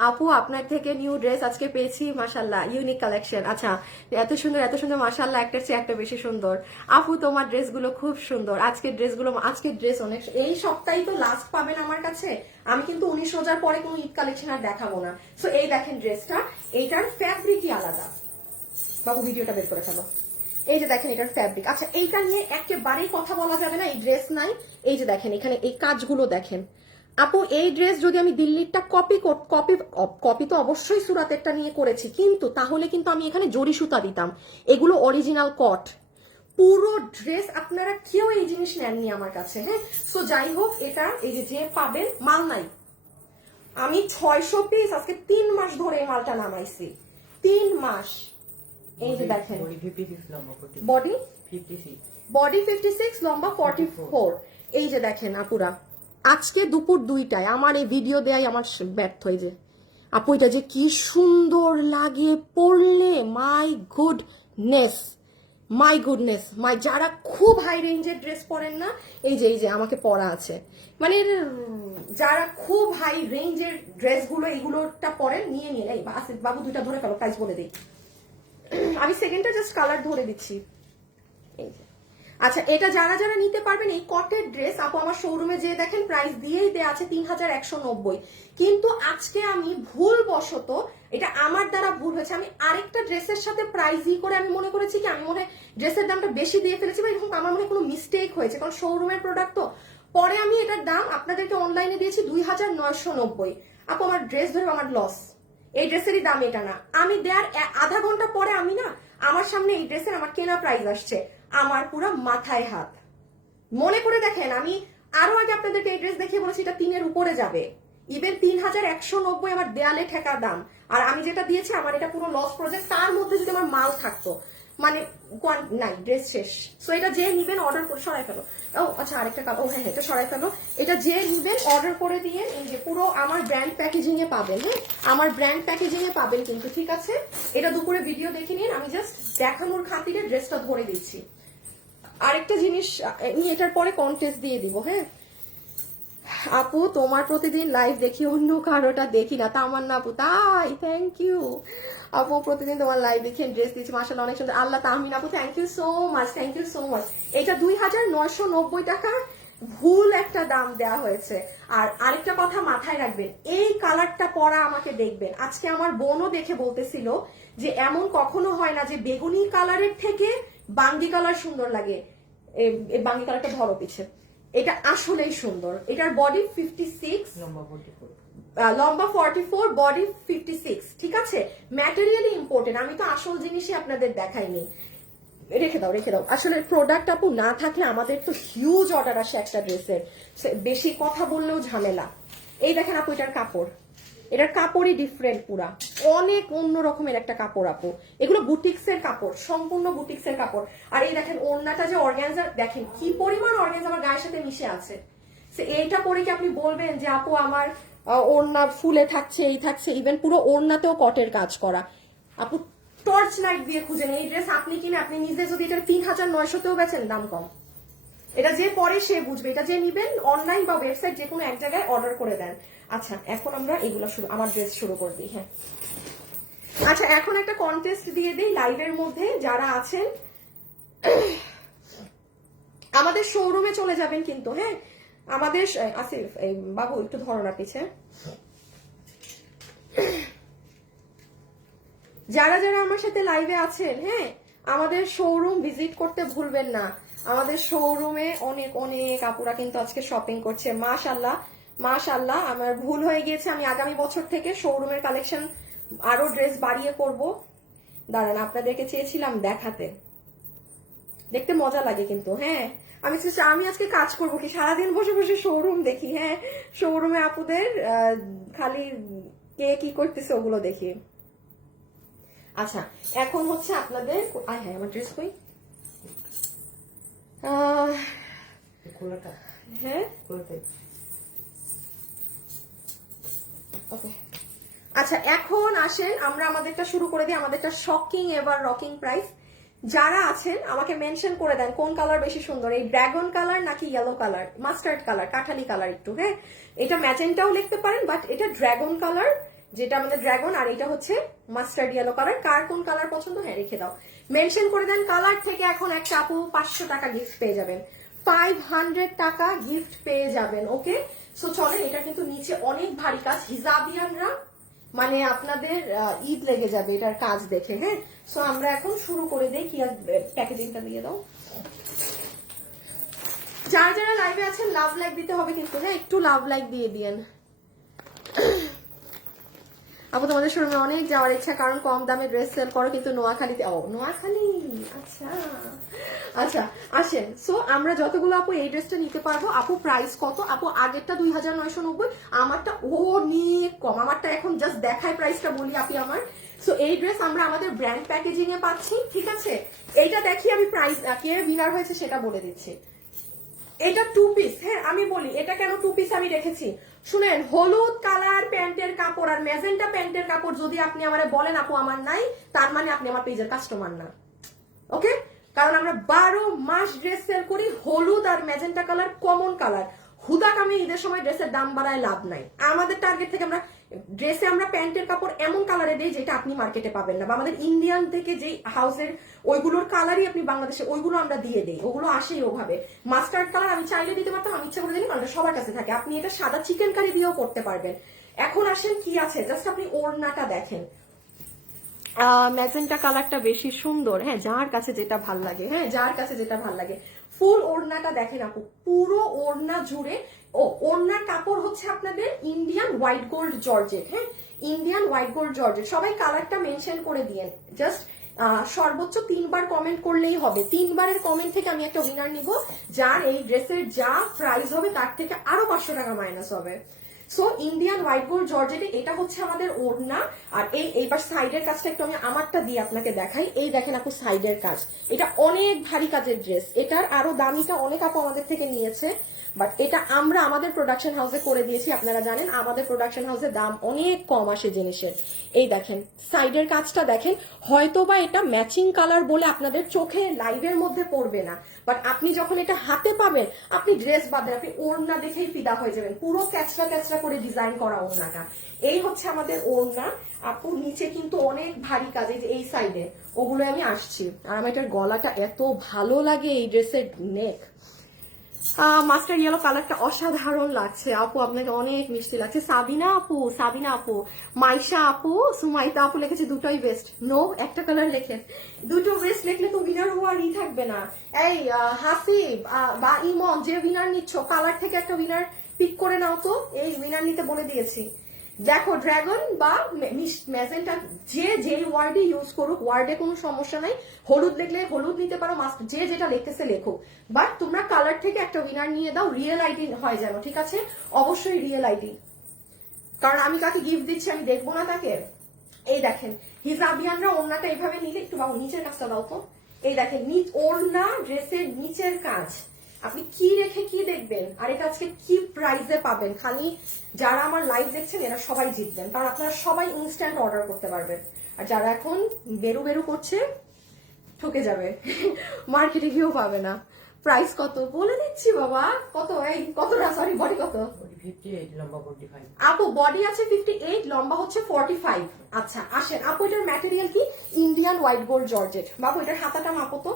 আপু আপনার থেকে নিউ ড্রেস আজকে পেয়েছি, মাশাল্লাহ, ইউনিক কালেকশন। আচ্ছা, এত সুন্দর মাশাল্লাহ, একটার চেয়ে একটা বেশি সুন্দর। আপু তোমার ড্রেসগুলো খুব সুন্দর, আজকের ড্রেস অনেক, এই সপ্তাহে তো লাস্ট পাবেন আমার কাছে। আমি কিন্তু 19 রোজার পরে কোনো ঈদ কালেকশন আর দেখাবো না। সো এই দেখেন ড্রেসটা, এইটার ফ্যাব্রিকই আলাদা। বাবু ভিডিওটা বের করে ফেলো। এই যে দেখেন এটার ফ্যাব্রিক। আচ্ছা, এইটা নিয়ে একেবারেই কথা বলা যাবে না, এই ড্রেস নাই। এই যে দেখেন এখানে এই কাজগুলো দেখেন আপু, এই ড্রেস যদি আমি দিল্লিরটা কপি তো অবশ্যই সুরাতেরটা নিয়ে করেছি, কিন্তু তাহলে কিন্তু আমি এখানে জরি সুতা দিতাম, এগুলো অরিজিনাল কট। পুরো ড্রেস আপনারা কেউ এই জিনিস নেননি আমার কাছে। হ্যাঁ, সো যাই হোক, এটা এই যে পাবেন, মাল নাই। আমি 600 পিস আজকে 3 মাস ধরে এই মালটা নামাইছি, 3 মাস। এই যে দেখেন বডি 56, লম্বা 44। এই যে দেখেন আপুরা, আজকে দুপুর 2টায় আমার এই ভিডিও দেয় আমার ব্যর্থ হয়ে যে আপু এটা যে কি সুন্দর লাগে পরলে, মাই গুডনেস, যারা খুব হাই রেঞ্জের ড্রেস পরেন না, এই যে আমাকে পরা আছে, মানে যারা খুব হাই রেঞ্জের ড্রেসগুলো এইগুলোটা পরেন, নিয়ে নিয়ে এই বাবু 2টা ধরে ফেলো, প্রাইস বলে দিই। আমি সেকেন্ডটা জাস্ট কালার ধরে দিচ্ছি। এই যে আচ্ছা, এটা যারা যারা নিতে পারবেন এই কটের ড্রেস, আপু আমার শোরুমে যে দেখেন প্রাইস দিয়েই দেয়া আছে 3190, কিন্তু আজকে আমি ভুলবশত, এটা আমার দ্বারা ভুল হয়েছে, আমি আরেকটা ড্রেসের সাথে প্রাইস করে আমি মনে করেছি কি আমি মনে হয় ড্রেসের দামটা বেশি দিয়ে ফেলেছি, বা এরকম আমার মনে কোনো মিস্টেক হয়েছে, কারণ শোরুমের প্রোডাক্ট তো। পরে আমি এটার দাম আপনাদেরকে অনলাইনে দিয়েছি 2990। আপু আমার ড্রেস ধরে আমার লস, এই ড্রেসেরই দাম এটা না। আমি দেওয়ার আধা ঘন্টা পরে আমি না, আমার সামনে এই ড্রেসের আমার কেনা প্রাইস আসছে, আমার পুরো মাথায় হাত। মনে করে দেখেন, আমি আরো আগে আপনাদেরকে এই ড্রেস দেখিয়ে বলেছি এটা 3 এর উপরে যাবে, ইভেন 3190 আমার দেয়ালে ঠেকা দাম। আর আমি যেটা দিয়েছি আমার এটা পুরো লস প্রজেক্ট, তার মধ্যে যদি আমার মাল থাকতো, মানে নাই, ড্রেস শেষ। সো এটা যে নিবেন অর্ডার করে সরাই ফেলো। ও আচ্ছা, আরেকটা ও হ্যাঁ, এটা সরাই ফেলো। এটা যে নিবেন অর্ডার করে দিয়ে এই যে পুরো আমার ব্র্যান্ড প্যাকেজিং এ পাবেন। হ্যাঁ, আমার ব্র্যান্ড প্যাকেজিং এ পাবেন কিন্তু, ঠিক আছে? এটা দুপুরে ভিডিও দেখে নিন, আমি জাস্ট দেখানোর খাতিরে ড্রেসটা ধরে দিচ্ছি। আরেকটা জিনিস আমি এটার পরে কন্টেস্ট দিয়ে দিব। হ্যাঁ আপু, তোমার প্রতিদিন লাইভ দেখি, অন্য কারোটা দেখি না। তামান্না আপু, তাই? থ্যাংক ইউ আপু, প্রতিদিন তোমার লাইভ দেখি, ড্রেস দিচ্ছি, মাশাআল্লাহ অনেক সুন্দর। আল্লাহ, তাহমিন আপু thank you so much, thank you so much. এটা 2990 টাকা ভুল একটা দাম দেওয়া হয়েছে। আর আরেকটা কথা মাথায় রাখবেন, এই কালারটা পরা আমাকে দেখবেন, আজকে আমার বোনও দেখে বলতেছিল যে এমন কখনো হয় না যে বেগুনি কালারের থেকে বাঙ্গি কালার সুন্দর লাগে। বাঙ্গি কালারটা ধরো পিছে, এটা আসলেই সুন্দর। এটার বডি 56, লম্বা 44, বডি 56, ঠিক আছে? ম্যাটেরিয়ালি ইম্পর্টেন্ট, আমি তো আসল জিনিসই আপনাদের দেখাইনি। রেখে দাও, আসলে প্রোডাক্ট আপু না থাকলে আমাদের তো হিউজ অর্ডার আসে একটা ড্রেসের, বেশি কথা বললেও ঝামেলা। এই দেখেন আপু, এটার কাপড়ই ডিফারেন্ট, পুরা অনেক অন্য রকমের একটা কাপড় আপু। এগুলো বুটিক্সের কাপড়, সম্পূর্ণ বুটিক্সের কাপড়। আর এই দেখেন ওড়নাটা যে অর্গানজা, দেখেন কি পরিমাণ অর্গানজা আমার গায়ের সাথে মিশে আছে। এইটা পরে কি আপনি বলবেন যে আপু আমার ওড়না ফুলে থাকছে, এই থাকছে, ইভেন পুরো ওড়নাতেও কটের কাজ করা। আপু টর্চ লাইট দিয়ে খুঁজেন এই ড্রেস, আপনি কিনে আপনি নিজে যদি এটা 3900-তেও বেচেন, দাম কম। এটা যে পরে সে বুঝবে, এটা যে নিবেন অনলাইন বা ওয়েবসাইট যে কোনো এক জায়গায় অর্ডার করে দেন। আচ্ছা, এখন আমরা এগুলো আমার ড্রেস শুরু করে দিই। হ্যাঁ আচ্ছা, এখন একটা কন্টেস্ট দিয়ে দিই লাইভের মধ্যে যারা আছেন, আমাদের শোরুমে চলে যাবেন কিন্তু। হ্যাঁ, আমাদের আসিফ এই বাবু একটু ধরো না পিছে। যারা যারা আমার সাথে লাইভে আছেন, হ্যাঁ, আমাদের শোরুম ভিজিট করতে ভুলবেন না। আমাদের শোরুমে অনেক অনেক আপুরা কিন্তু আজকে শপিং করছে। মাশাআল্লাহ মাশাআল্লাহ, আমার ভুল হয়ে গিয়েছে, আমি আগামী বছর থেকে শোরুমের কালেকশন আরো ড্রেস বাড়িয়ে করব। দাঁড়ান, আপনাদেরকে চেয়েছিলাম দেখাতে, দেখতে মজা লাগে কিন্তু। হ্যাঁ, আমি আজকে কাজ করবো কি, সারাদিন বসে বসে শোরুম দেখি। হ্যাঁ, শোরুমে আপুদের খালি কে কি করতেছে ওগুলো দেখি। আচ্ছা, এখন হচ্ছে আপনাদের হ্যাঁ, আমার ড্রেস কই, হ্যাঁ ওকে। আচ্ছা, এখন আসেন আমরা আমাদেরটা শুরু করে দিই, আমাদেরটা শকিং এবার রকিং প্রাইস। যারা আছেন আমাকে মেনশন করে দেন কোন কালার বেশি সুন্দর, এই ড্রাগন কালার নাকি ইয়েলো কালার, মাস্টার্ড কালার, কাঠালি কালার একটু। হ্যাঁ, এটা ম্যাজেন্টাও লিখতে পারেন, বাট এটা ড্রাগন কালার, যেটা আমাদের ড্রাগন, আর এটা হচ্ছে মাস্টার্ড ইয়েলো কালার। কার কোন কালার পছন্দ, হ্যাঁ রেখে দাও, মেনশন করে দেন কালার থেকে। এখন একটা আপু 500 টাকা গিফট পেয়ে যাবেন, 500 টাকা গিফট পেয়ে যাবেন। ওকে, সো চলেন, এটা কিন্তু নিচে অনেক ভারী কাজ, হিজাবিয়ানরা মানে আপনাদের ঈদ লেগে যাবে এটার কাজ দেখে। হ্যাঁ, সো আমরা এখন শুরু করে দেই। কি প্যাকেজিংটা দিয়ে দাও। যারা যারা লাইভে আছেন লাভ লাইক দিতে হবে কিন্তু। হ্যাঁ, একটু লাভ লাইক দিয়ে দিয়েন। আপু তোমাদের শোরুমে অনেক যাওয়ার ইচ্ছা, কারণ কম দামে ড্রেস সেল করো, কিন্তু নোয়াখালীতে। ও নোয়াখালী, আচ্ছা আচ্ছা, আসেন। সো আমরা যতগুলো আপু এই ড্রেসটা নিতে পারবো। আপু প্রাইস কত? আপু আগেরটা 2990, আমারটা অনেক কম, আমারটা এখন জাস্ট দেখায় প্রাইসটা বলি আপনি আমার। সো এই ড্রেস আমরা আমাদের ব্র্যান্ড প্যাকেজিং এ পাচ্ছি, ঠিক আছে। এইটা দেখি আমি প্রাইস কে উইনার হয়েছে সেটা বলে দিচ্ছি। এটা 2 পিস। হ্যাঁ, আমি বলি এটা কেন 2 পিস আমি রেখেছি, শুনেন। হলুদ কালার প্যান্টের কাপড় আর ম্যাজেন্টা প্যান্টের কাপড় যদি আপনি আমারে বলেন আপু আমার নাই, তার মানে আপনি আমার পেজের কাস্টমার না। ওকে, কারণ আমরা 12 মাস ড্রেস সেল করি, হলুদ আর ম্যাজেন্টা কালার কমন কালার। হুদাক আমি ঈদের সময় ড্রেসের দাম বাড়ায় লাভ নাই। আমাদের টার্গেট থেকে আমরা ড্রেসে আমরা প্যান্টের কাপড় এমন কালারে দেই যেটা আপনি মার্কেটে পাবেন না, বা আমাদের ইন্ডিয়ান থেকে যে হাউসের ওইগুলোর কালারই আপনি বাংলাদেশে ওইগুলো আমরা দিয়ে দেই, ওগুলো আসেই ওভাবে। মাস্টার্ড কালার আমি চাইলে দিতে পারতাম, আমি ইচ্ছা করে দিই, কারণ সবার কাছে থাকে। আপনি এটা সাদা চিকেন কারি দিয়েও করতে পারবেন। এখন আসেন কি আছে, জাস্ট আপনি ওড়নাটা দেখেন। ম্যাজেন্টা কালারটা বেশি সুন্দর। হ্যাঁ, যার কাছে যেটা ভাল লাগে, হ্যাঁ যার কাছে যেটা ভাল লাগে। ফুল ওড়নাটা দেখেন আপু, পুরো ওড়না জুড়ে। ও ওড়নার কাপড় হচ্ছে আপনাদের ইন্ডিয়ান হোয়াইট গোল্ড জর্জেট। হ্যাঁ, ইন্ডিয়ান হোয়াইট গোল্ড জর্জেট। সবাই কালারটা মেনশন করে দিয়েন, জাস্ট সর্বোচ্চ 3 বার কমেন্ট করলেই হবে। 3 বারের কমেন্ট থেকে আমি একটা উইনার নিব, যার এই ড্রেসের যা প্রাইস হবে তার থেকে আরো 500 টাকা মাইনাস হবে। সো ইন্ডিয়ান হোয়াইট গোল্ড জর্জেটে এটা হচ্ছে আমাদের ওড়না। আর এইবার সাইডের কাজটা একটু আমি আমারটা দিয়ে আপনাকে দেখাই। এই দেখেন আপু সাইডের কাজ, এটা অনেক ভারী কাজের ড্রেস। এটার আরো দামিটা অনেক আপু আমাদের থেকে নিয়েছে, বাট এটা আমরা আমাদের প্রোডাকশন হাউসে করে দিয়েছি। আপনারা জানেন আমাদের প্রোডাকশন হাউসে দাম অনেক কম আসে জিনিসের। এই দেখেন সাইডের কাজটা দেখেন, হয়তোবা এটা ম্যাচিং কালার বলে আপনাদের চোখে লাইভের মধ্যে পড়বে না, বাট আপনি যখন এটা হাতে পাবেন, আপনি ড্রেস বাদে আপনি ওড়না দেখেই ফিদা হয়ে যাবেন। পুরো ক্যাচরা ক্যাচরা করে ডিজাইন করা ওড়নাটা। এই হচ্ছে আমাদের ওড়না আপু। নিচে কিন্তু অনেক ভারী কাজ, এই যে এই সাইডে ওগুলো আমি আসছি। আর আমার এটার গলাটা এত ভালো লাগে, এই ড্রেসের নেক। মাস্টার ইয়েলো কালারটা অসাধারণ লাগছে আপু, আপনাকে অনেক মিষ্টি লাগছে। সাবিনা আপু, সাবিনা আপু, মাইশা আপু, সুমাইতা আপু লিখেছে দুটোই বেস্ট। নো, একটা কালার লেখেন, দুটো বেস্ট লিখলে তো উইনার হওয়ারই থাকবে না। এই হাসিব বা ইমন, যে উইনার নিচ্ছ কালার থেকে একটা উইনার পিক করে নাও তো। এই উইনার নিতে বলে দিয়েছি। দেখো ড্রাগন বা ম্যাজেন্টা, যে যেই ওয়ার্ডে ইউজ করুক, ওয়ার্ডে কোনো সমস্যা নাই। হলুদ লিখলে হলুদ নিতে পারো, যে যেটা লিখতেছে লেখো, বাট তোমরা কালার থেকে একটা উইনার নিয়ে দাও। রিয়েল আইডি হয় যেন, ঠিক আছে, অবশ্যই রিয়েল আইডি, কারণ আমি কাকে গিফট দিচ্ছি আমি দেখবো না তাকে। এই দেখেন হিজাবিয়ানরা ওড়নাটা এইভাবে নিলে, একটু বাবু নিচের কাজটা দাও তো। এই দেখেন ওড়না ড্রেসের নিচের কাজ, আপনি কি রেখে কি দেখবেন। আর এটা আজকে কি প্রাইসে পাবেন, খালি যারা আমার লাইভ দেখছেন এরা সবাই জিতবেন, কারণ আপনারা সবাই ইনস্ট্যান্ট অর্ডার করতে পারবেন। আর যারা এখন বেরু বেরু করছে ঠকে যাবে, মার্কেটে গিয়েও পাবে না। প্রাইস কত বলে দিচ্ছি বাবা, কত এই কতটা, সরি বডি কত? 58, লম্বা 45। আপু বডি আছে 58, লম্বা হচ্ছে 45। আচ্ছা আসেন আপু, এটার ম্যাটেরিয়াল কি? Indian white gold georgette. বাবু এটার হাতাটা মাপো তো।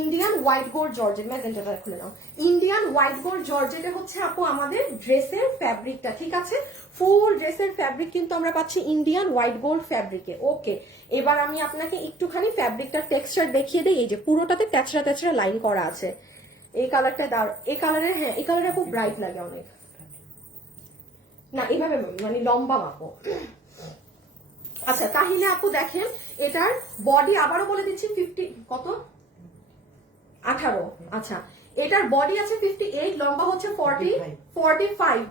ইন্ডিয়ান হোয়াইট গোল্ড জর্জেট, ম্যাজেন্টাটা খুলে নাও। ইন্ডিয়ান হোয়াইট গোল্ড জর্জেটে হচ্ছে আপু আমাদের ড্রেসের ফ্যাব্রিকটা, ঠিক আছে? ফুল ড্রেসের ফ্যাব্রিক কিন্তু আমরা পাচ্ছি ইন্ডিয়ান হোয়াইট গোল্ড ফ্যাব্রিকে। ওকে, এবার আমি আপনাকে একটুখানি ফ্যাব্রিকটার টেক্সচার দেখিয়ে দিই। এই যে পুরোটাতে তেচড়া তেচড়া লাইন করা আছে। এই কালারটা এই কালারের, হ্যাঁ এই কালারটা খুব ব্রাইট লাগে অনেক। না এইভাবে মানে লম্বা মাপো। আচ্ছা তাহলে আপু দেখেন, এটার বডি আবারও বলে দিচ্ছি 50 কত 18। আচ্ছা এটার বডি আছে 58, লম্বা হচ্ছে 45।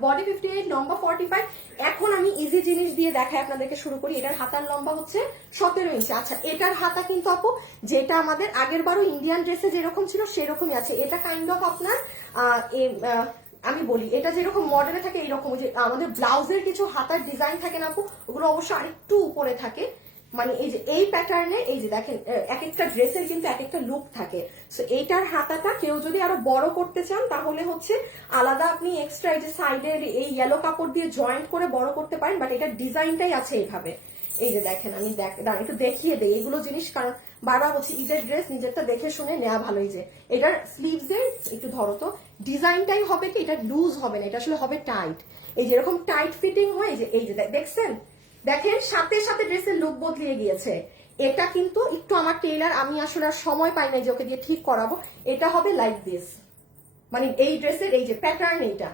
বডি 58, লম্বা 45। এখন আমি ইজি জিনিস দিয়ে দেখাই আপনাদেরকে, শুরু করি। এটার হাতার লম্বা হচ্ছে 17 ইঞ্চি। আচ্ছা এটার হাতা কিন্তু আপু যেটা আমাদের আগের বারও ইন্ডিয়ান ড্রেসে যেরকম ছিল সেরকমই আছে। এটা কাইন্ড অফ আপনার আমি বলি, এটা যেরকম মডেলে থাকে এইরকম, যে আমাদের ব্লাউজের কিছু হাতার ডিজাইন থাকে না আপু, ওগুলো অবশ্য আরেকটু উপরে থাকে। মানে এই যে এই প্যাটার্নে, এই যে দেখেন এক একটা ড্রেসের কিন্তু এক একটা লুক থাকে। সো এইটার হাতাটা কেউ যদি আরো বড় করতে চান তাহলে হচ্ছে আলাদা আপনি এক্সট্রা এই যে সাইডের এই ইয়েলো কাপড় দিয়ে জয়েন্ট করে বড় করতে পারেন, বাট এটার ডিজাইনটাই আছে এইভাবে। এই যে দেখেন, আমি একটু দেখিয়ে দেই এগুলো জিনিস, কারণ বারবার বলছি ঈদের ড্রেস নিজেরটা দেখে শুনে নেওয়া ভালোই। যে এটার স্লিভস এর একটু ধরো তো, ডিজাইনটাই হবে কি, এটা লুজ হবে না, এটা আসলে হবে টাইট। এই যে এরকম টাইট ফিটিং হয়, এই যে দেখছেন, দেখেন সাথে সাথে ড্রেসের লুক বদলিয়ে গিয়েছে। এটা কিন্তু একটু আমার টেইলার, আমি আসলে আর সময় পাই না যে ওকে দিয়ে ঠিক করাবো। এটা হবে লাইক দিস, মানে এই ড্রেসের এই যে প্যাটার্ন এইটা,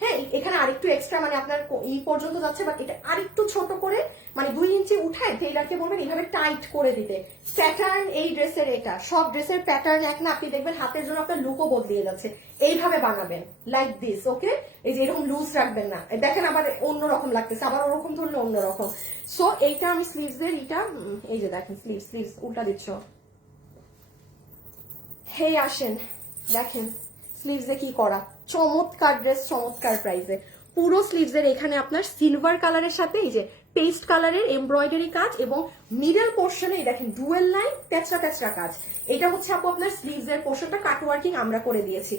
হ্যাঁ এখানে আরেকটু এক্সট্রা মানে আপনার এই পর্যন্ত যাচ্ছে, বাট এটা আরেকটু ছোট করে মানে 2 ইঞ্চি উঠায় টেইলারকে বলবেন এইভাবে টাইট করে দিতে। প্যাটার্ন এই ড্রেসের, এটা সব ড্রেসের প্যাটার্ন এক না, আপনি দেখবেন হাতের জন্য আপনার লুকও বদলিয়ে যাচ্ছে। এইভাবে বানাবেন লাইক দিস, ওকে? এই যে এরকম লুজ রাখবেন না, দেখেন আবার অন্যরকম লাগতেছে, আবার ওরকম ধরলে অন্যরকম। সো এইটা আমি স্লিভস এর এটা, এই যে দেখেন স্লিভস উল্টা দিচ্ছ। হে আসেন দেখেন স্লিভস এ কি করা, চমৎকার ড্রেস, চমৎকার প্রাইসে। পুরো স্লিভস এর এখানে আপনার সিলভার কালারের সাথে এই যে পেস্ট কালারের এমব্রয়ডারি কাজ, এবং মিডল পোর্শনে দেখেন ডুয়েল লাইন তেচরা তেচরা কাজ। এটা হচ্ছে আপু আপনার স্লিভস এর পোর্শনটা কাট ওয়ার্কিং আমরা করে দিয়েছি।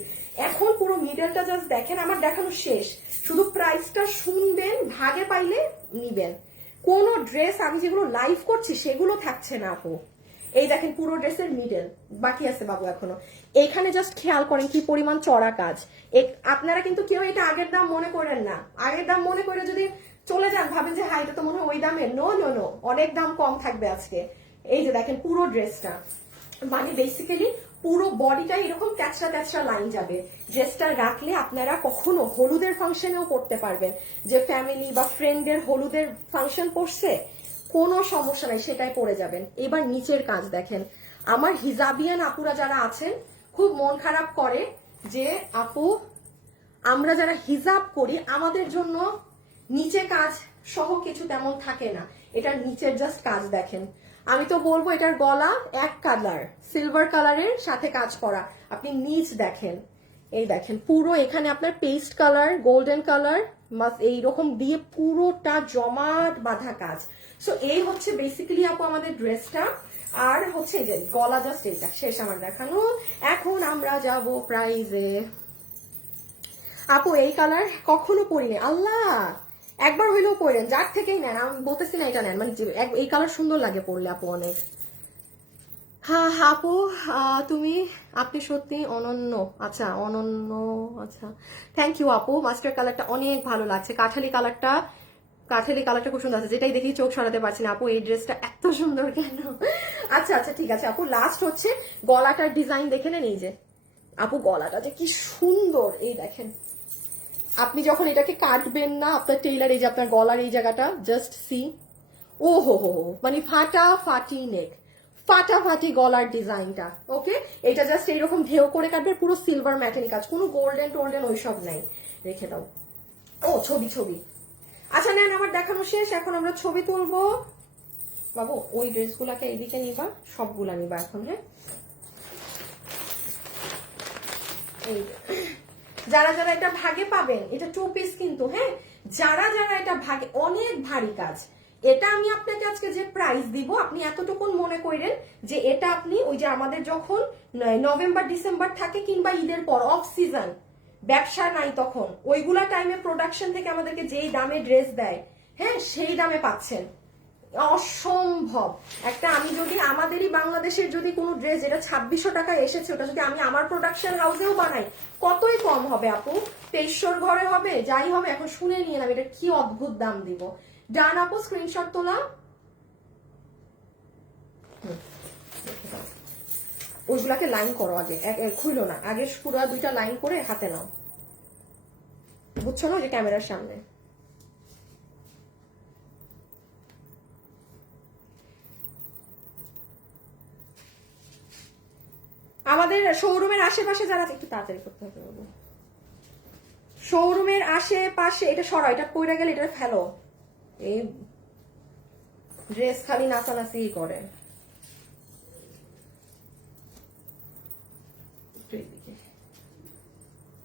এখন পুরো মিডলটা জাস্ট দেখেন, আমার দেখানো শেষ, শুধু প্রাইসটা শুনবেন, ভাগে পাইলে নিবেন। কোন ড্রেস আমি যেগুলো লাইভ করছি সেগুলো থাকছে না আপু। এই দেখেন পুরো ড্রেসের মিডল বাকি আছে বাবু এখনো। এখানে জাস্ট খেয়াল করেন কি পরিমাণ চড়া কাজ। আপনারা কিন্তু কেউ এটা আগের দাম মনে করেন না, আগের দাম মনে করে যদি চলে যান ভাবেন যে হ্যাঁ এটা তো মনে হয় ওই দামে, নো নো নো, অনেক দাম কম থাকবে আজকে। এই যে দেখেন পুরো ড্রেসটা, মানে বেসিক্যালি পুরো বডিটাই এরকম ক্যাচরা ক্যাচরা লাইন যাবে। ড্রেসটা রাখলে আপনারা কখনো হলুদের ফাংশনেও পড়তে পারবেন, যে ফ্যামিলি বা ফ্রেন্ডের হলুদের ফাংশন পড়ছে কোনো সমস্যা নাই, সেটাই পরে যাবেন। এবার নিচের কাজ দেখেন, আমার হিজাবিয়ান আপুরা যারা আছেন খুব মন খারাপ করে যে আপু আমরা যারা হিজাব করি আমাদের জন্য নিচে কাজ সহ কিছু তেমন থাকে না। এটার নিচের জাস্ট কাজ দেখেন, আমি তো বলবো এটার গলা এক কালার সিলভার কালারের সাথে কাজ করা। আপনি নিচ দেখেন, এই দেখেন পুরো এখানে আপনার পেস্ট কালার গোল্ডেন কালার এইরকম দিয়ে পুরোটা জমাট বাঁধা কাজ। সো এই হচ্ছে বেসিক্যালি আপু আমাদের ড্রেসটা। আর হচ্ছে যে গলা জাস্ট এইটা শেষ আমার দেখানো। এখন আমরা যাব প্রাইজে। আপু এই কালার কখনো পরিনি, আল্লাহ একবার হইলেও পরেন, যার থেকেই নেন, আমি বলতেছি না এটা নেন, মানে এই কালার সুন্দর লাগে পরলে আপু অনেক। হ্যাঁ আপু আপনি সত্যি অনন্য। আচ্ছা অনন্য, আচ্ছা থ্যাংক ইউ আপু। মাস্টার কালারটা অনেক ভালো লাগছে, কাঠালি কালারটা খুব সুন্দর আছে, যেটাই দেখি চোখ সরাতে পারছি না আপু, এই ড্রেসটা এত সুন্দর কেন? আচ্ছা আচ্ছা ঠিক আছে আপু, লাস্ট হচ্ছে গলাটার ডিজাইন দেখে নেন। এই যে আপু গলাটা যে কি সুন্দর, এই দেখেন আপনি যখন এটাকে কাটবেন না আপনার টেইলার, এই যে আপনার গলার এই জায়গাটা জাস্ট সি, ও হো হো, মানে ফাটাফাটি নেক, ফাটাফাটি গলার ডিজাইনটা। ওকে, এটা জাস্ট এইরকম ঢেউ করে কাটবে, পুরো সিলভার ম্যাটেনি কাজ, কোনো গোল্ডেন টোল্ডেন ওইসব নাই। রেখে দাও। ও ছবি, আচ্ছা নেন আমার দেখানো শেষ, এখন আমরা ছবি তুলবো। বাবু ওই ড্রেসগুলাকে এইদিকে নিবা, সবগুলা নিবা এখন। হ্যাঁ এই যারা যারা এটা ভাগে পাবেন, এটা 2 পিস কিন্তু, হ্যাঁ যারা যারা এটা ভাগে, অনেক ভারী কাজ, এটা আমি আপনাকে আজকে যে প্রাইস দিব আপনি এতটুকুন মনে করেন যে এটা আপনি ওই যে আমাদের যখন নভেম্বর ডিসেম্বর থাকে কিংবা ঈদের পর অফ সিজন ব্যবসা নাই তখন ওইগুলা টাইমে প্রোডাকশন থেকে আমাদেরকে যেই দামে ড্রেস দেয়, হ্যাঁ সেই দামে পাচ্ছেন। অসম্ভব একটা, আমি যদি আমাদেরই বাংলাদেশের যদি কোনো ড্রেস যেটা 2600 টাকায় এসেছে ওটা যদি আমি আমার প্রোডাকশন হাউসেও বানাই কতই কম হবে আপু, 2300 ঘরে হবে, যাই হবে। এখন শুনে নিয়ে আমি এটা কি অদ্ভুত দাম দিব। ডান আপু, স্ক্রিনশট তোলা। ওইগুলাকে লাইন করো আগে, খুইলো না, আগে পুরো 2টা লাইন করে হাতে নাও, বুঝছো না, যে ক্যামেরার সামনে। আমাদের শোরুমের আশেপাশে যারা, একটু তাড়াতাড়ি করতে হবে, শোরুমের আশেপাশে এটা সরা, এটা পইরা গেলে এটা ফেলো, এই ড্রেস খালি নাচানাচি করে।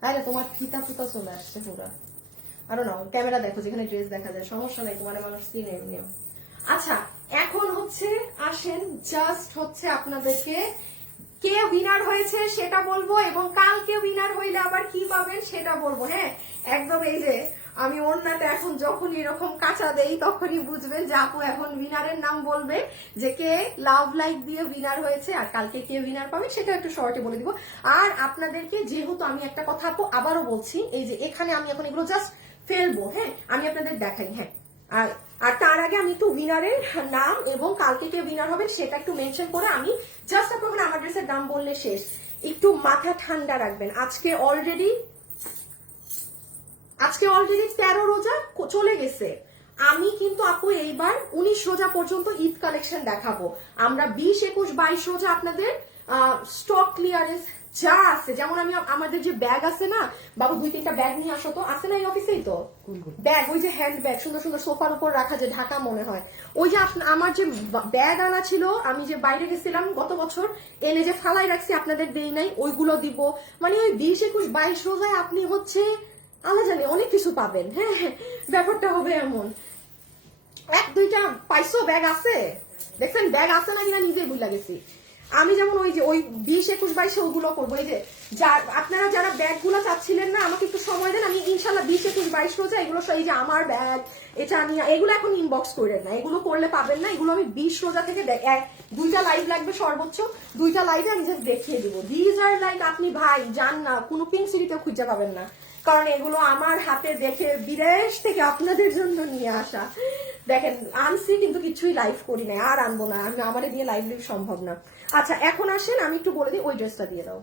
আরে তোমার ফিতা ফুতা চলে আসছে পুরা, আরো নাও, ক্যামেরা দেখো যেখানে ড্রেস দেখা যায়, সমস্যা নাই, তোমার মানুষ কিনে নিও। আচ্ছা এখন হচ্ছে আসেন, জাস্ট হচ্ছে আপনাদেরকে কে উইনার হয়েছে সেটা বলবো, এবং কালকে উইনার হইলে আবার কি পাবেন সেটা বলবো। হ্যাঁ একদম, এই যে আমি ওড়নাটা এখন যখন এরকম কাঁচা দেই তখনই বুঝবেন যে আপু এখন উইনারের নাম বলবে, যে কে লাভ লাইক দিয়ে উইনার হয়েছে, আর কালকে কে উইনার পাবে সেটা একটু শর্টে বলে দিব। আর আপনাদেরকে যেহেতু আমি একটা কথা আপু আবারও বলছি, এই যে এখানে আমি এখন এগুলো জাস্ট ফেলবো, হ্যাঁ আমি আপনাদের দেখাই। হ্যাঁ আর তার আগে আমি একটু উইনারের নাম এবং কালকে কে উইনার হবে সেটা একটু মেনশন করে আমি জাস্ট আপনার আমার ড্রেসের দাম বললে শেষ। একটু মাথা ঠান্ডা রাখবেন, আজকে অলরেডি 13 রোজা চলে গেছে। আমি কিন্তু আপু এইবার 19 রোজা পর্যন্ত ঈদ কালেকশন দেখাবো। আমরা 20, 21, 22 রোজা আপনাদের স্টক ক্লিয়ারেন্স যা আছে, যেমন আমি আমাদের যে ব্যাগ আছে না বাবু, 2-3টা ব্যাগ নিয়ে আসো তো, আছে না এই অফিসেই তো ব্যাগ, ওই যে হ্যান্ড ব্যাগ সুন্দর সুন্দর সোফার উপর রাখা, যে ঢাকা মনে হয়, ওই যে আমার যে ব্যাগ আনা ছিল, আমি যে বাইরে গেছিলাম গত বছর এনে যে ফালাই রাখছি আপনাদের দেই নাই, ওইগুলো দিব। মানে ওই 20, 21, 22 রোজায় আপনি হচ্ছে আল্লাহ জানে অনেক কিছু পাবেন। হ্যাঁ ব্যাপারটা হবে এমন। 1-2টা পাইছো ব্যাগ আছে, দেখছেন ব্যাগ আছে না কিনা নিজেই বুঝলা গেছি। আমি যেমন ওই যে ওই 20, 21, 22 ওগুলো করবো। এই যে আপনারা যারা ব্যাগ গুলো চাচ্ছিলেন না, আমাকে একটু সময় দেন, আমি ইনশাল্লাহ 20, 21, 22 রোজা এগুলো, এই যে আমার ব্যাগ, এটা আমি এগুলো এখন ইনবক্স করেন না, এগুলো করলে পাবেন না। এগুলো আমি 20 রোজা থেকে 2টা লাইভ লাগবে সর্বোচ্চ, 2টা লাইভে আমি জাস্ট দেখিয়ে দিব। দিজ আর লাইক আপনি ভাই যান না, কোনো পিঙ্ক সিটিতেও খুঁজে পাবেন না, কারণ এগুলো আমার হাতে দেখে বিদেশ থেকে আপনাদের জন্য নিয়ে আসা। দেখেন আনছি কিন্তু কিছুই লাইভ করি নাই, আর আনবো না, আমি আমার দিয়ে লাইভ সম্ভব না। আচ্ছা এখন আসেন আমি একটু বলে দিই, ওই ড্রেসটা দিয়ে দাও।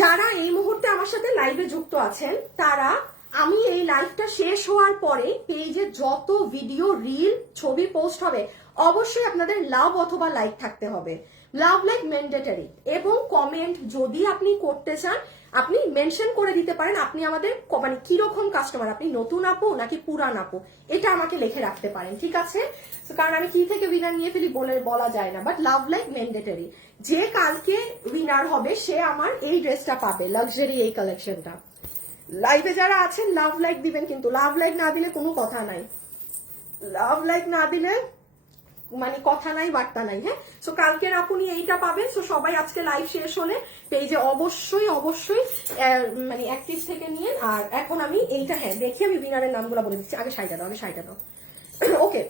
যারা এই মুহূর্তে আমার সাথে লাইভে যুক্ত আছেন তারা, আমি এই লাইভটা শেষ হওয়ার পরে পেজে যত ভিডিও, রিল, ছবি পোস্ট হবে অবশ্যই আপনাদের লাভ অথবা লাইক থাকতে হবে। লাভ লাইক ম্যান্ডেটরি, এবং কমেন্ট যদি আপনি করতে চান আপনি মেনশন করে দিতে পারেন আপনি আমাদের মানে কিরকম কাস্টমার, আপনি নতুন আপু নাকি পুরান আপু, এটা আমাকে লিখে রাখতে পারেন, ঠিক আছে? কারণ আমি কি থেকে উইনার নিয়ে ফেলি বলা যায় না, বাট লাভ লাইক ম্যান্ডেটরি। যে কালকে উইনার হবে সে আমার এই ড্রেসটা পাবে, লাক্সারি এই কালেকশনটা। লাইভে যারা আছেন লাভ লাইক দিবেন, কিন্তু লাভ লাইক না দিলে কোনো কথা নাই, লাভ লাইক না দিলে মানে কথা নাই বার্তা নাই। হ্যাঁ সো কালকের আপনি এইটা পাবেন। সো সবাই আজকে লাইভ শেষ হলে পেজে অবশ্যই অবশ্যই মানে অ্যাক্টিভ থেকে নিয়ে। আর এখন আমি এইটা, হ্যাঁ দেখি আমি উইনারের নামগুলো বলে দিচ্ছি, আগে শাড়িটা দাও, ওকে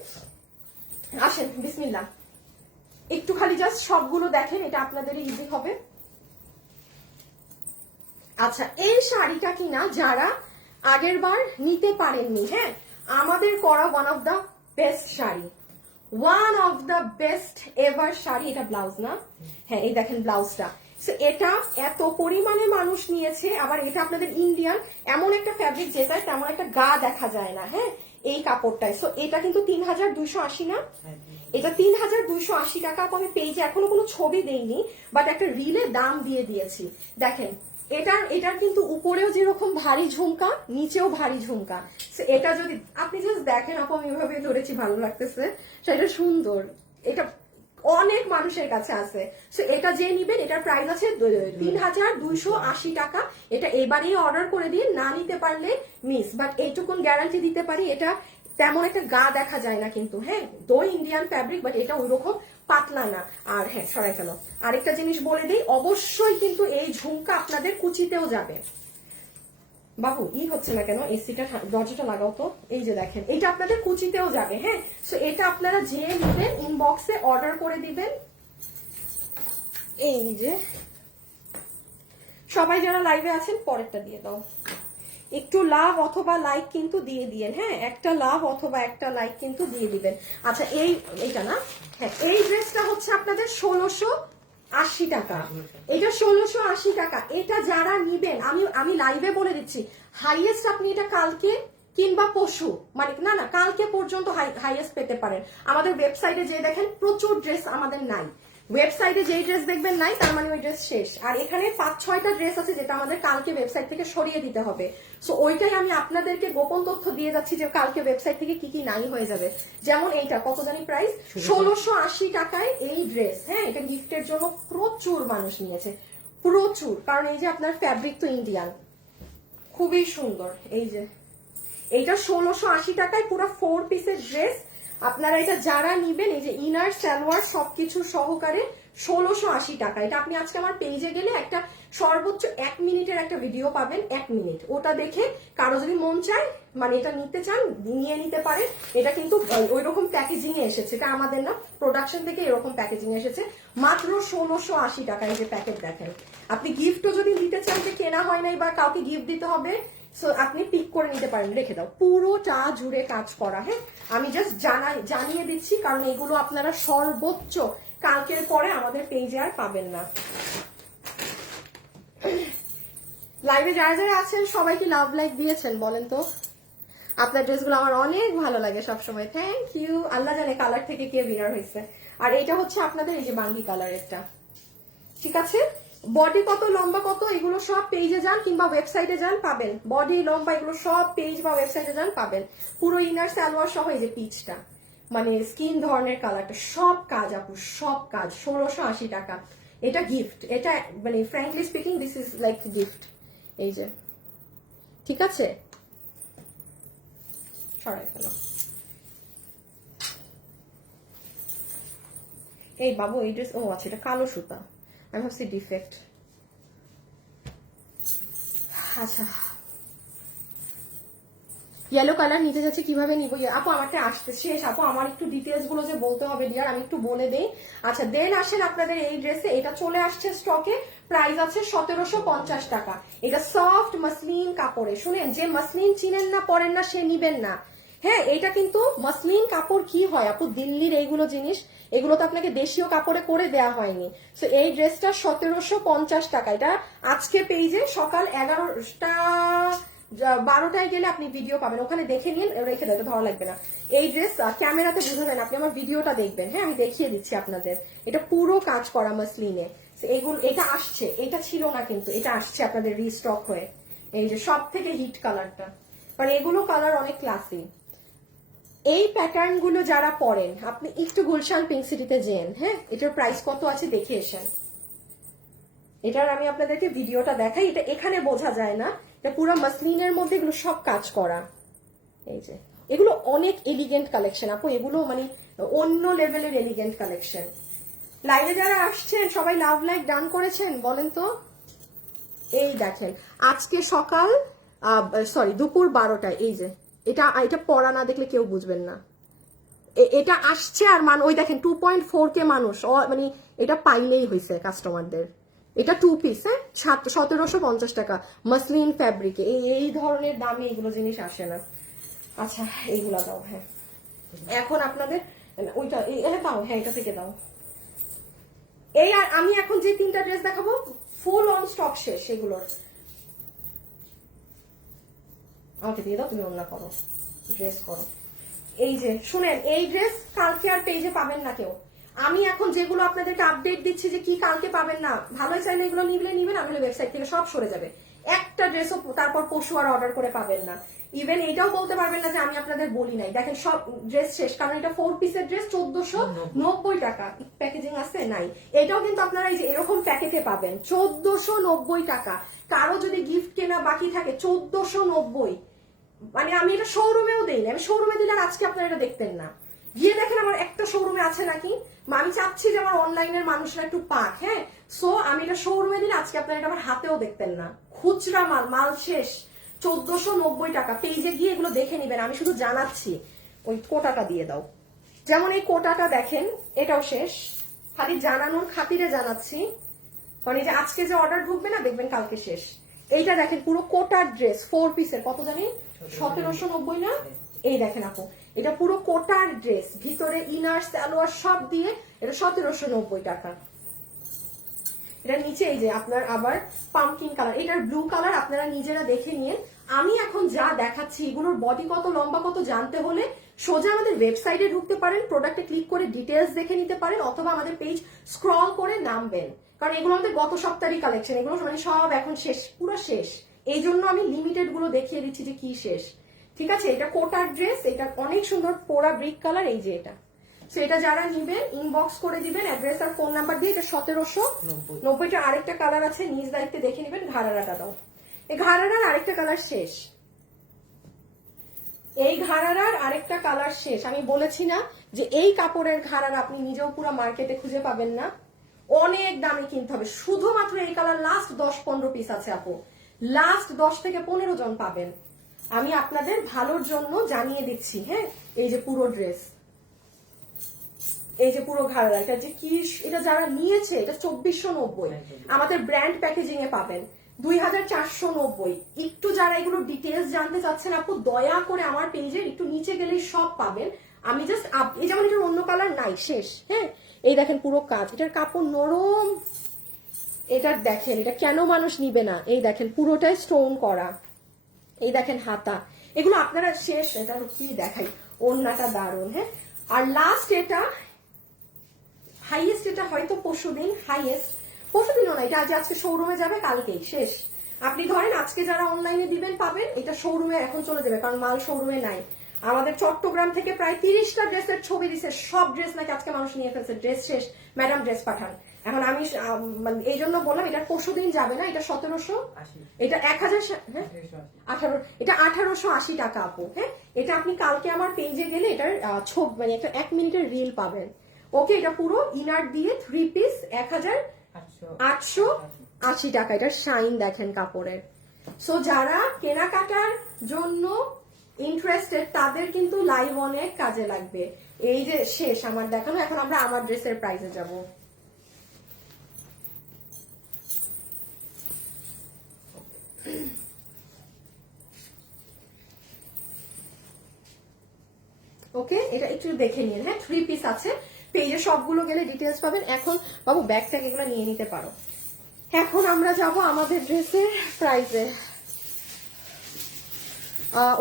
আসেন বিসমিল্লাহ। একটু খালি জাস্ট সবগুলো দেখেন, এটা আপনাদের ইজি হবে। আচ্ছা এই শাড়িটা কিনা যারা আগের বার নিতে পারেননি, হ্যাঁ আমাদের করা one of the best sari, one of the best ever sari. এটা ব্লাউজ না, হ্যাঁ এই দেখেন ব্লাউজটা। এটা এত পরিমাণে মানুষ নিয়েছে, আবার এটা আপনাদের ইন্ডিয়ান এমন একটা ফ্যাব্রিক যেটা তেমন একটা গা দেখা যায় না, হ্যাঁ এই কাপড়টায়। সো এটা কিন্তু 3280 না, এটা 3280 টাকা। আমি পেজে এখনো কোনো ছবি দেইনি, বাট একটা রিলে দাম দিয়ে দিয়েছি। দেখেন এটার কিন্তু উপরেও যেরকম ভারী ঝুমকা, নিচেও ভারী ঝুমকা। এটা যদি আপনি জাস্ট দেখেন, আপু আমি এভাবে ধরেছি, ভালো লাগতেছে, সেটা সুন্দর, এটা অনেক মানুষের কাছে আছে। সো এটা যে নিবেন, এটার প্রাইস আছে 3280 টাকা। এটা এবারেই অর্ডার করে দিয়ে, না নিতে পারলে মিস, বাট এইটুকুন গ্যারান্টি দিতে পারি এটা তেমন একটা গা দেখা যায় না কিন্তু, হ্যাঁ, দো ইন্ডিয়ান ফ্যাব্রিক, বাট এটা ওইরকম পাতলা না। আর হ্যাঁ, সরাই ফেলো। আরেকটা জিনিস বলে দিই, অবশ্যই কিন্তু এই ঝুমকা আপনাদের কুচিতেও যাবে। বাবু হচ্ছে না কেন, এসিটা দরজাটা লাগাও তো। এই যে দেখেন, এটা আপনাদের কুচিতেও যাবে, হ্যাঁ। সো এটা আপনারা যে নেবেন ইনবক্সে অর্ডার করে দিবেন। এই যে সবাই যারা লাইভে আছেন পরেরটা দিয়ে দাও, একটু লাভ অথবা লাইক কিন্তু দিয়ে দিয়েন, হ্যাঁ, একটা লাভ অথবা একটা লাইক কিন্তু দিয়ে দিবেন। আচ্ছা এইটা না, হ্যাঁ, এই ড্রেসটা হচ্ছে আপনাদের 1680 টাকা। এটা 1680 টাকা। এটা যারা নিবেন, আমি লাইভে বলে দিচ্ছি, হাইয়েস্ট আপনি এটা কালকে কিংবা পরশু, মানে না কালকে পর্যন্ত হাইয়েস্ট পেতে পারেন। আমাদের ওয়েবসাইটে যে দেখেন প্রচুর ড্রেস আমাদের নাই, ওয়েবসাইটে যেই ড্রেস দেখবেন নাই তার মানে ওই ড্রেস শেষ। আর এখানে 5-6টা ড্রেস আছে যেটা আমাদের কালকে ওয়েবসাইট থেকে সরিয়ে দিতে হবে। সো ওইটাই আমি আপনাদেরকে গোপন তথ্য দিয়ে যাচ্ছি যে কালকে ওয়েবসাইট থেকে কি কি নাই হয়ে যাবে। যেমন এইটা কত জানি প্রাইস, 1680 টাকায় এই ড্রেস, হ্যাঁ, এটা গিফটের জন্য প্রচুর মানুষ নিয়েছে, প্রচুর। কারণ এই যে আপনার ফ্যাব্রিক তো ইন্ডিয়ান, খুবই সুন্দর। এই যে এইটা 1680 টাকায় পুরো 4 পিসের ড্রেস। আপনারা এটা যারা নিবেন, এই যে ইনার সালোয়ার সবকিছু সহকারে 1680 টাকা। এটা আপনি আজকে আমার পেজে গেলে একটা সর্বোচ্চ 1 মিনিটের একটা ভিডিও পাবেন, 1 মিনিট। ওটা দেখে কারো যদি মন চায়, মানে এটা নিতে চান, নিয়ে নিতে পারে। এটা কিন্তু ওই রকম প্যাকেজিং এ এসেছে, এটা আমাদের না, প্রোডাকশন থেকে এরকম প্যাকেজিং এসেছে, মাত্র 1680 টাকা। এই যে প্যাকেট দেখেন। আপনি গিফটও যদি দিতে চান, যে কেনা হয় নাই বা কাউকে গিফট দিতে হবে, সো আপনি পিক করে নিতে পারেন, রেখে দাও। পুরোটা জুড়ে কাজ করা, হ্যাঁ, আমি জাস্ট জানিয়ে দিচ্ছি, কারণ এগুলো আপনারা সর্বোচ্চ কালকের পরে আমাদের পেজে আর পাবেন না। লাইভে যারা যারা আছেন সবাই কি লাভ লাইক দিয়েছেন বলেন তো? আপনার ড্রেসগুলো আমার অনেক ভালো লাগে সবসময়, থ্যাংক ইউ। আল্লাহ জানে কালার থেকে কে উইনার হয়েছে। আর এটা হচ্ছে আপনাদের এই যে বাঙ্গি কালারেরটা, ঠিক আছে। বডি কত, লম্বা কত, এগুলো সব পেজে যান কিংবা ওয়েবসাইটে যান পাবেন। বডি লম্বা এগুলো সব পেজ বা ওয়েবসাইটে যান পাবেন। পুরো ইনার সালোয়ার সহ এই যে পিচটা, মানে স্কিন ধরনের কালারটা, সব কাজ আপু, সব কাজ। 1680 টাকা। এটা গিফট, এটা মানে frankly speaking this is like gift. এই যে, ঠিক আছে, সরাই ফেলো। এই বাবু এই ড্রেস, ও আচ্ছা এটা কালো সুতা, আমি ভাবছি ডিফেক্ট। আচ্ছা, ইয়েলো কালার নিতে যাচ্ছে, কিভাবে নিবো আপু? আমারটা আসতে শেষ আপু, আমার একটু ডিটেলস গুলো যে বলতে হবে ডিয়ার, আমি একটু বলে দেই। আচ্ছা, দেন আসেন আপনাদের এই ড্রেসে, এটা চলে আসছে স্টকে, প্রাইস আছে 1750 টাকা। এটা সফট মাসলিন কাপড়ে, শুনেন, যে মাসলিন চিনেন না পরেন না সে নিবেন না, হ্যাঁ। এটা কিন্তু মাসলিন কাপড় কি হয় আপু, দিল্লির এইগুলো জিনিস, এগুলো তো আপনাকে দেশীয় কাপড়ে করে দেয়া হয়নি। সো এই ড্রেসটা 1750 টাকা। এটা আজকে পেজে সকাল 12টায় গেলে আপনি ভিডিও পাবেন, ওখানে দেখে নিন, রেখে দেবে, ধরা লাগবে না। এই ড্রেস ক্যামেরাতে বুঝবেন, আপনি আমার ভিডিওটা দেখবেন, হ্যাঁ, আমি দেখিয়ে দিচ্ছি আপনাদের। এটা পুরো কাজ করা মাসলিনে। এইগুলো, এটা আসছে, এটা ছিল না কিন্তু, এটা আসছে আপনাদের রিস্টক হয়ে। এই যে সব থেকে হিট কালারটা, মানে এগুলো কালার অনেক ক্লাসি। এই প্যাটার্ন গুলো যারা পরেন, আপনি একটু গুলশান পিঙ্ক সিটিতে যেন, হ্যাঁ, এটার প্রাইস কত আছে দেখে এসেন। এটার আমি আপনাদেরকে ভিডিওটা দেখাই, এটা এখানে বোঝা যায় না, এটা পুরো মাসলিনের মধ্যে এগুলো সব কাজ করা। এই যে এগুলো অনেক এলিগেন্ট কালেকশন আপু, এগুলো মানে অন্য লেভেলের এলিগেন্ট কালেকশন। লাইভে যারা আসছেন সবাই লাভ লাইক ডান করেছেন বলেন তো? এই দেখেন, আজকে সকাল দুপুর 12টায়, এই যে এটা পড়া না দেখলে কেউ বুঝবেন না। এটা আসছে আর ওই দেখেন 2.4K মানুষ, মানে এটা পাইলেই হয়েছে কাস্টমারদের। এটা 2 পিস, হ্যাঁ, 1750 টাকা, মাসলিন ফ্যাব্রিকে। এই ধরনের দামে এগুলো জিনিস আসে না। আচ্ছা, এইগুলা দাও, হ্যাঁ। এখন আপনাদের ওইটা দাও, হ্যাঁ, এটা থেকে দাও। এই আর আমি এখন যে 3টা ড্রেস দেখাবো ফুল অন স্টক শেষ এগুলোর। আমাকে দিয়ে দাও, তুমি অন্য করো, ড্রেস করো। এই যে শুনেন, এই ড্রেস কালকে আর পেজে পাবেন না কেউ। আমি এখন যেগুলো আপনাদেরকে আপডেট দিচ্ছি যে কি কালকে পাবেন না, ভালো চাইলে এগুলো নিবেন, আমি ওয়েবসাইট থেকে সব সরে যাবে। একটা ড্রেসও তারপর পরশু আর অর্ডার করে পাবেন না। ইভেন এটাও বলতে পারবেন না যে আমি আপনাদের বলি নাই। দেখেন সব ড্রেস শেষ, কারণ এটা 4 পিসের ড্রেস, 1490 টাকা। প্যাকেজিং আছে নাই, এটাও কিন্তু আপনারা এই যে এরকম প্যাকেটে পাবেন 1490 টাকা। কারো যদি গিফট কেনা বাকি থাকে 1490, মানে আমি এটা শোরুমেও দেই না, আমি শোরুমে দিলে আর আজকে আপনারা এটা দেখতেন না। গিয়ে দেখেন আমার একটা শোরুমে আছে নাকি, আমি চাচ্ছি যে আমার অনলাইনের মানুষরা একটু পাক। হ্যাঁ, সো আমি এটা শোরুমে দিলে আজকে আপনারা এটা আমার হাতেও দেখতেন না। খুচরা মাল, মাল শেষ, 1490 টাকা। পেজে গিয়ে এগুলো দেখে নিবেন, আমি শুধু জানাচ্ছি। ওই কোটাটা দিয়ে দাও, যেমন এই কোটাটা দেখেন, এটাও শেষ, খালি জানানোর খাতিরে জানাচ্ছি, কারণ এই যে আজকে যে অর্ডার ঢুকবে না দেখবেন কালকে শেষ। এইটা দেখেন পুরো কোটার ড্রেস, 4 পিসের, কত জানি 1790 না? এই দেখেন আপু, এটা পুরো কোটার ড্রেস, ভিতরে ইনার সালোয়ার সব দিয়ে, এটা 1790 টাকা। এটা নিচে এই যে আপনার আবার পাম্পকিন কালার, এটার ব্লু কালার, আপনারা নিজেরা দেখে নিন। আমি এখন যা দেখাচ্ছি এগুলোর বডি কত, লম্বা কত জানতে হলে সোজা আমাদের ওয়েবসাইটে ঢুকতে পারেন, প্রোডাক্টে ক্লিক করে ডিটেলস দেখে নিতে পারেন, অথবা আমাদের পেজ স্ক্রল করে নামবেন, কারণ এগুলো আমাদের গত সপ্তাহের কালেকশন, এগুলো মানে সব এখন শেষ, পুরো শেষ। এই জন্য আমি লিমিটেড গুলো দেখিয়ে দিচ্ছি যে কি শেষ। ঠিক আছে, এটা কোটার ড্রেস, এটা অনেক সুন্দর পোড়া ব্রিক কালার, এই যে এটা। সো এটা যারা নিবেন ইনবক্স করে দিবেন অ্যাড্রেস আর ফোন নাম্বার দিয়ে। এটা 1790। আরেকটা কালার আছে, নিজ দায়িত্বে দেখে নিবেন। ঘাড়ারাটা দাও, এই ঘাড়ারার আরেকটা কালার শেষ, এই ঘাড়ারার আরেকটা কালার শেষ। আমি বলেছি না যে এই কাপড়ের ঘাড়ারা আপনি নিজেও পুরো মার্কেটে খুঁজে পাবেন না, অনেক দামে কিনতে হবে। শুধুমাত্র এই কালার লাস্ট 10-15 পিস আছে আপু, লাস্ট 10 থেকে 15 জন পাবেন। আমি আপনাদের ভালোর জন্য জানিয়ে দিচ্ছি। হ্যাঁ, এই যে পুরো ড্রেস, এই যে পুরো ঘাড়া, এটা যে কি, এটা যারা নিয়েছে এটা 2490, আমাদের ব্র্যান্ড প্যাকেজিং এ পাবেন 2490। একটু যারা এগুলো ডিটেলস জানতে চাচ্ছেন আপু, দয়া করে আমার পেজের একটু নিচে গেলেই সব পাবেন। আমি জাস্ট এই যেমন এটার অন্য কালার নাই, শেষ। হ্যাঁ, এই দেখেন পুরো কাজ, এটার কাপড় নরম, এটার দেখেন এটা কেন মানুষ নিবে না, এই দেখেন পুরোটাই স্টোন করা, এই দেখেন হাতা, এগুলো আপনারা শেষ। এটা কি দেখাই, ওড়নাটা দারুন। হ্যাঁ, আর লাস্ট এটা হাইয়েস্ট, এটা হয়তো পরশুদিন, হাইয়েস্ট পরশুদিনও না, এটা আজকে শোরুমে যাবে, কালকেই শেষ। আপনি ধরেন আজকে যারা অনলাইনে দিবেন পাবেন, এটা শোরুমে এখন চলে যাবে, কারণ মাল শোরুমে নাই। আমাদের চট্টগ্রাম থেকে প্রায় 30টা ড্রেসের ছবি দিছে, সব ড্রেস নাকি আজকে মানুষ নিয়ে ফেলছে, ড্রেস শেষ, ম্যাডাম ড্রেস পাঠান। এখন আমি এই জন্য বললাম এটা পরশুদিন যাবে না, এটা 1700, এটা 1000, হ্যাঁ 18, এটা 1880 টাকা আপু। হ্যাঁ, এটা আপনি কালকে আমার পেজে গেলে এটার ছবি, মানে একটা 1 মিনিটের রিল পাবেন। ওকে, এটা পুরো ইনার দিয়ে 3 পিস 1880 টাকা। এটার শাইন দেখেন কাপড়ের। সো যারা কেনাকাটার জন্য ইন্টারেস্টেড তাদের কিন্তু লাইভ অনেক কাজে লাগবে। এই যে শেষ আমার দেখানো, এখন আমরা আমার ড্রেসের প্রাইসে যাব। ওকে, এটা একটু দেখে নিন। হ্যাঁ, 3 পিস আছে, পেজে সবগুলো গেলে ডিটেলস পাবেন। এখন বাবু ব্যাগ ট্যাগ এগুলো নিয়ে নিতে পারো। এখন আমরা যাব আমাদের ড্রেসের প্রাইসে।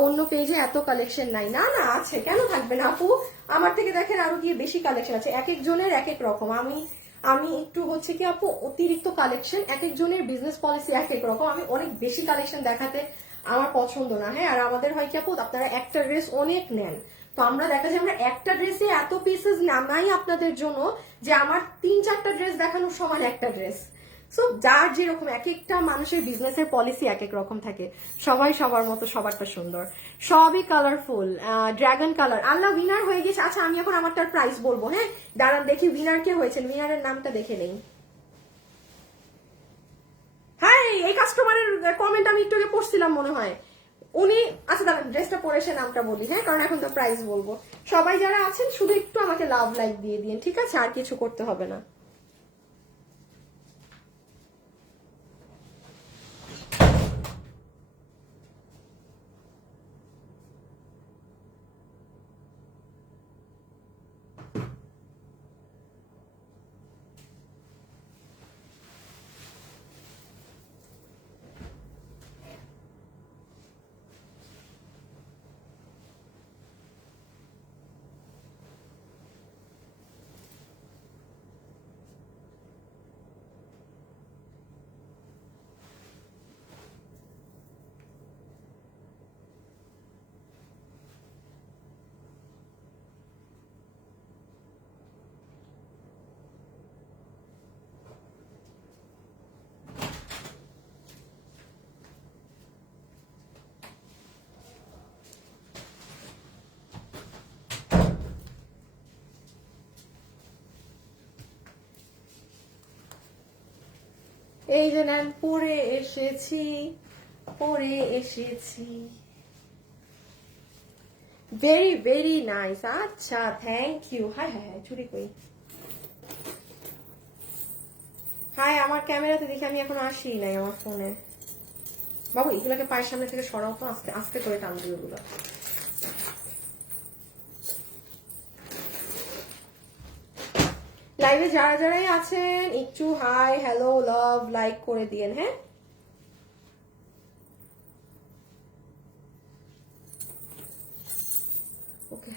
অন্য পেজে এত কালেকশন নাই, না না আছে, কেন থাকবে না আপু, আমার থেকে দেখেন আরো গিয়ে বেশি কালেকশন আছে, এক একজনের এক এক রকম। আমি একটু হচ্ছে কি আপু অতিরিক্ত কালেকশন, এক একজনের বিজনেস পলিসি এক এক রকম, আমি অনেক বেশি কালেকশন দেখাতে আমার পছন্দ না। হ্যাঁ, আর আমাদের হয় কি আপু, আপনারা একটা ড্রেস অনেক নেন, তো আমরা দেখা যায় আমরা একটা ড্রেসে এত পিসেস নামাই আপনাদের জন্য যে আমার 3-4টা ড্রেস দেখানোর সমান একটা ড্রেস। সো যার যেরকম, এক একটা মানুষের বিজনেসের পলিসি এক এক রকম থাকে, সবাই সবার মতো, সবারটা সুন্দর, সবই কালারফুল। ড্রাগন কালার, আল্লাহ উইনার হয়ে গেছে। আচ্ছা, আমি এখন আমারটার প্রাইস বলবো। হ্যাঁ, দাঁড়ান দেখি উইনার কে হয়েছেন, উইনারের নামটা দেখে নেই। হ্যাঁ, এই কাস্টমারের কমেন্ট আমি একটু আগে পড়ছিলাম মনে হয়, উনি, আচ্ছা দাঁড়ান ড্রেসটা পরে এসে নামটা বলি। হ্যাঁ, কারণ এখন তো প্রাইস বলবো। সবাই যারা আছেন শুধু একটু আমাকে লাভ লাইক দিয়ে দিন, ঠিক আছে, আর কিছু করতে হবে না। এই যে নেন, পরে এসেছি, পরে এসেছি। Very very nice. আচ্ছা, thank you. Hi hi hi, চুরি কই? হাই, আমার ক্যামেরাতে দেখে আমি এখন আসি নাই আমার ফোনে। বাবু এগুলোকে পায়ের সামনে থেকে সরাও তো, আস্তে আস্তে করে টান দিও এগুলো। লাইভে যারা যারাই আছেন একটু হাই হ্যালো লাভ লাইক করে দিয়েন। হ্যাঁ, ওকে।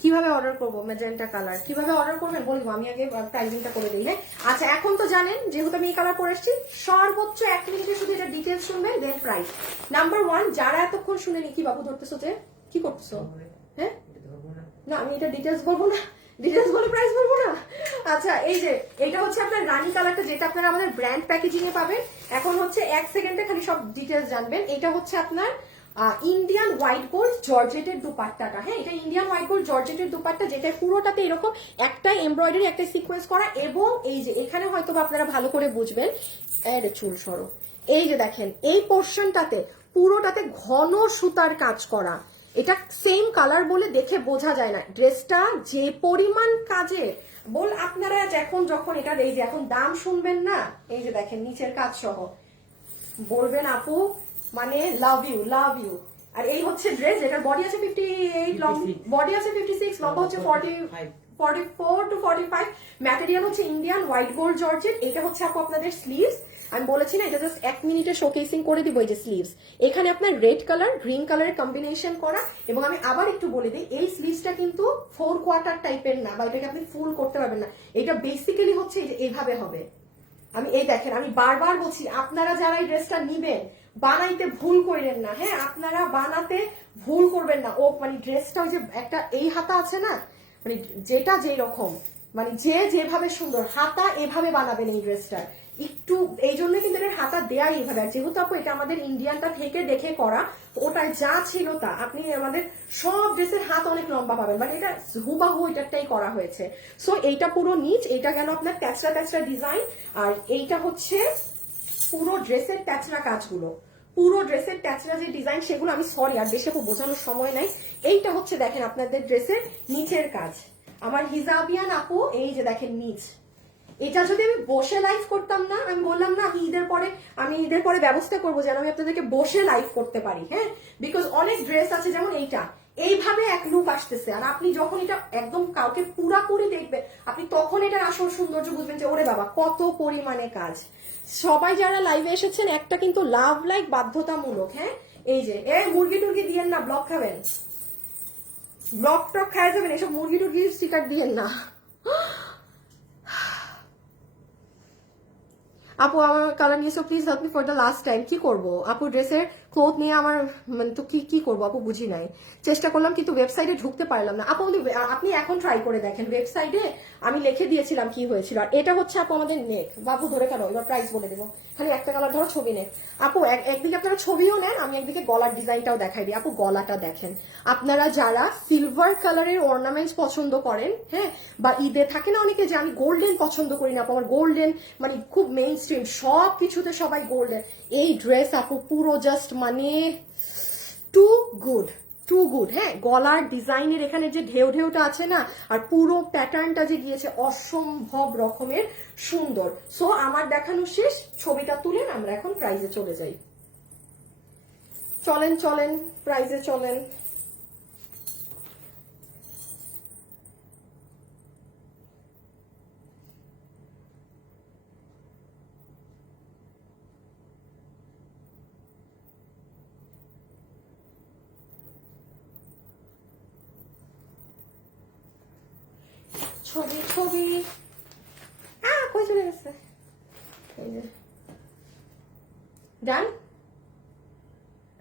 কিভাবে অর্ডার করবো ম্যাজেন্টা কালার? কিভাবে অর্ডার করবেন বলবো, আমি আগে প্রাইসিংটা করে দিই। হ্যাঁ, আচ্ছা, এখন তো জানেন যেহেতু আমি এই কালার পরে এসেছি, সর্বোচ্চ 1 মিনিটে শুধু এটা ডিটেলস শুনবেন, দেন প্রাইস। নাম্বার 1, যারা এতক্ষণ শুনেনি, কি বাবু ধরতেছো যে কি করতেছো? হ্যাঁ, না আমি এটা ডিটেলস বলবো না, ডিটেলস বলে প্রাইস বলবো না। আচ্ছা, এই যে এটা হচ্ছে আপনার রানী কালারটা, যেটা আপনারা আমাদের ব্র্যান্ড প্যাকেজিং এ পাবেন। এখন হচ্ছে 1 সেকেন্ডে খালি সব ডিটেলস জানবেন। এটা হচ্ছে আপনার ইন্ডিয়ান হোয়াইট গোল্ড জর্জেটের দুপাট্টাটা। হ্যাঁ, এটা ইন্ডিয়ান হোয়াইট গোল্ড জর্জেটের দুপাট্টা, যেটা পুরোটাতে এরকম একটা এমব্রয়ডারি, একটা সিকোয়েন্স করা, এবং এই যে এখানে হয়তো আপনারা ভালো করে বুঝবেন, এটা চুল সরো, এই যে দেখেন এই পোর্শনটাতে পুরোটাতে ঘন সুতার কাজ করা। এটা সেম কালার বলে দেখে বোঝা যায় না। ড্রেসটা যে পরিমাণ কাজে বল, আপনারা যখন এটা এই যে এখন দাম শুনবেন না, এই যে দেখেন নিচের কাজ সহ, বলবেন আপু মানে লাভ ইউ লাভ ইউ। আর এই হচ্ছে ড্রেস, যেটার বডি আছে 58, লং বডি আছে 56, লম্বা হচ্ছে 44 to 45। ম্যাটেরিয়াল হচ্ছে ইন্ডিয়ান হোয়াইট গোল্ড জর্জেট। এটা হচ্ছে আপু আপনাদের স্লিভস। আমি বলেছি না এটা জাস্ট 1 মিনিটে শোকেসিং করে দিব। এই যে স্লিভস, এখানে আপনার রেড কালার গ্রিন কালারের কম্বিনেশন করা। এবং আমি আবার একটু বলে দিই, এই স্লিভসটা কিন্তু 4 কোয়ার্টার টাইপের না, বা এটাকে আপনি ফুল করতে পারবেন না। এটা বেসিক্যালি হচ্ছে এইভাবে হবে। আমি এই দেখেন, আমি বারবার বলছি, আপনারা যারা এই ড্রেসটা নিবেন বানাইতে ভুল করেন না। হ্যাঁ, আপনারা বানাতে ভুল করবেন না। ও মানে ড্রেসটা ওই যে একটা এই হাতা আছে না, মানে যেটা যেই রকম, মানে যেভাবে সুন্দর হাতা এভাবে বানাবেন এই ড্রেসটা। একটু এই জন্য কিন্তু এর হাতা দেয়াই এইভাবে। আর যেহেতু আপু এটা আমাদের ইন্ডিয়ানটা থেকে দেখে করা, ওটাই যা ছিল তা। আপনি আমাদের সব ড্রেসের হাত অনেক লম্বা পাবেন, মানে এটা হুবাহু এটারটাই করা হয়েছে। সো এইটা পুরো নিচ, এইটা গেল আপনার ট্যাচরা ট্যাচরা ডিজাইন। আর এইটা হচ্ছে পুরো ড্রেসের ট্যাচরা কাজগুলো, পুরো ড্রেসের ট্যাচরা যে ডিজাইন সেগুলো, আমি সরি আর বেশি বোঝানোর সময় নাই। এইটা হচ্ছে দেখেন আপনাদের ড্রেসের নিচের কাজ। আমার হিজাবিয়ান আপু এই যে দেখেন নিচ, এটা যদি আমি বসে লাইভ করতাম না, আমি বললাম না আমি ঈদের পরে ব্যবস্থা করবো যেন আমি আপনাদেরকে বসে লাইভ করতে পারি। হ্যাঁ, বিকজ অনেক ড্রেস আছে যেমন এইটা এইভাবে এক লুক আসতেছে, আর আপনি যখন এটা একদম কাউকে পুরাপুরি দেখবেন, আপনি তখন এটার আসল সৌন্দর্য বুঝবেন যে ওরে বাবা কত পরিমাণে কাজ। সবাই যারা লাইভে এসেছেন একটা কিন্তু লাভ লাইক বাধ্যতামূলক। হ্যাঁ, এই যে মুরগি টুরগি দিয়েন না, ব্লক খাবেন, ব্লক টক খাওয়া যাবেন, এসব মুরগি টুরগি স্টিকার দিয়েন না। আপু আমার কালার নিয়েছো, please help me for the last time. কি করবো আপু, ড্রেসের ক্লোথ নিয়ে আমার মানে তো কি করবো আপু, বুঝি নাই। চেষ্টা করলাম কিন্তু ওয়েবসাইটে ঢুকতে পারলাম না আপু। আপনি এখন ট্রাই করে দেখেন, ওয়েবসাইটে আমি লিখে দিয়েছিলাম কি হয়েছিল। আর এটা হচ্ছে আপু আমাদের নেক। বাবু ধরে কেন, এবার প্রাইস বলে দেবো, খালি একটা কালার ধরো, ছবি নেক। আপু একদিকে আপনারা ছবিও নেন, আমি একদিকে গলার ডিজাইনটাও দেখাই দিই। আপু গলাটা দেখেন, আপনারা যারা সিলভার কালারের অর্নামেন্টস পছন্দ করেন, হ্যাঁ, বা ঈদে থাকে না অনেকে যে আমি গোল্ডেন পছন্দ করি না, আপু আমার গোল্ডেন মানে খুব মেইন স্ট্রিম, সব কিছুতে সবাই গোল্ডেন। এই ড্রেস আপু পুরো জাস্ট মানে টু গুড, টু গুড। হ্যাঁ, গলার ডিজাইনের এখানে যে ঢেউটা আছে না, আর পুরো প্যাটার্নটা যে গিয়েছে অসম্ভব রকমের সুন্দর। সো আমার দেখানো শেষ, ছবিটা তুলেন, আমরা এখন প্রাইজে চলে যাই। চলেন প্রাইজে চলেন। ছবি কই চলে গেছে, এই যে ডান।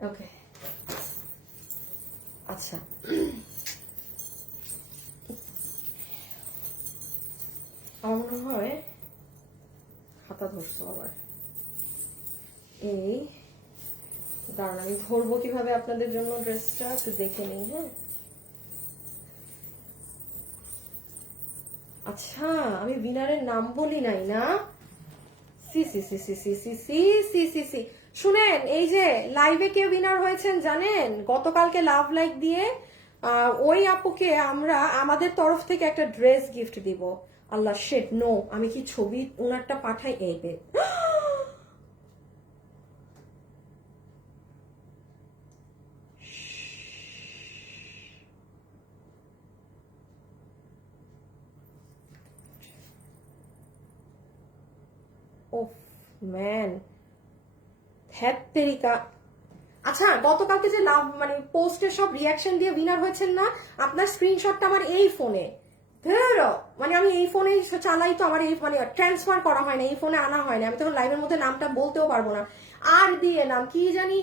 ওকে, আচ্ছা আমার মনে হয় হাতা ধরছো আবার। এই দাঁড়ান, আমি ধরবো কিভাবে আপনাদের জন্য ড্রেসটা একটু দেখে নিই। হ্যাঁ, আচ্ছা আমি উইনারের নাম বলি নাই না। সি সি সি সি সি সি সি সি সি সি শুনেন, এই যে লাইভে কে উইনার হয়েছেন জানেন? গতকালকে লাভ লাইক দিয়ে ওই আপুকে আমরা আমাদের তরফ থেকে একটা ড্রেস গিফট দিব। আল্লাহ শেট নো, আমি কি ছবি ওনারটা পাঠাই? এই বে ওফ ম্যান, হ্যাতেরিকা। আচ্ছা গতকালকে যে লাভ মানে পোস্টের সব রিয়াকশন দিয়ে উইনার হয়েছেন না, আপনার স্ক্রিনশটটা আমার এই ফোনে, মানে আমি এই ফোনে চালাই তো, আমার এই মানে ট্রান্সফার করা হয় না, এই ফোনে আনা হয় না, আমি তখন লাইভের মধ্যে নামটা বলতেও পারবো না। আর দিয়ে নাম কি জানি,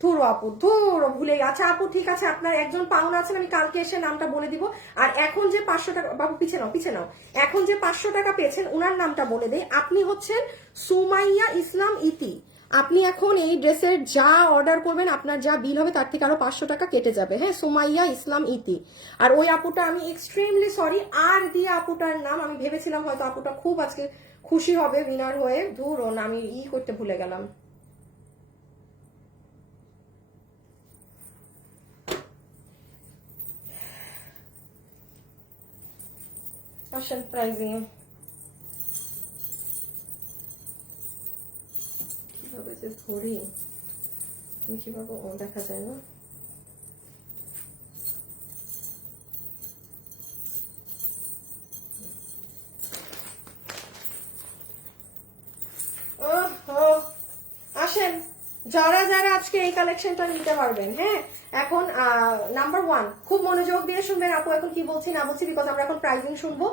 ধুরো আপু ধুরো ভুলে গেছে। আচ্ছা আপু ঠিক আছে, আপনার একজন পাওনা আছেন, আমি কালকে এসে নামটা বলে দিব। আর এখন যে 500 টাকা, বাবু পিছে নাও পিছে নাও, এখন যে 500 টাকা পেয়েছেন উনার নামটা বলে দেই। আপনি হচ্ছেন সুমাইয়া ইসলাম ইতি। আপনি এখন এই ড্রেসের যা অর্ডার করবেন, আপনার যা বিল হবে তার থেকে আরো 500 টাকা কেটে যাবে। হ্যাঁ, সুমাইয়া ইসলাম ইতি। আর ওই আপুটা আমি এক্সট্রিমলি সরি, আর দিয়ে আপুটার নাম আমি ভেবেছিলাম হয়তো আপুটা খুব আজকে খুশি হবে উইনার হয়ে, ধুরো না আমি করতে ভুলে গেলাম। আসেন প্রাইজিং কিভাবে যে ধরি, কিভাবে ও দেখা যায় না। আসেন যারা যারা আজকে এই কালেকশনটা নিতে পারবেন। হ্যাঁ, এখন নাম্বার 1 খুব মনোযোগ দিয়ে শুনবেন আপু এখন কি বলছি না বলছি, বিকজ আমরা এখন প্রাইজিং শুনবো।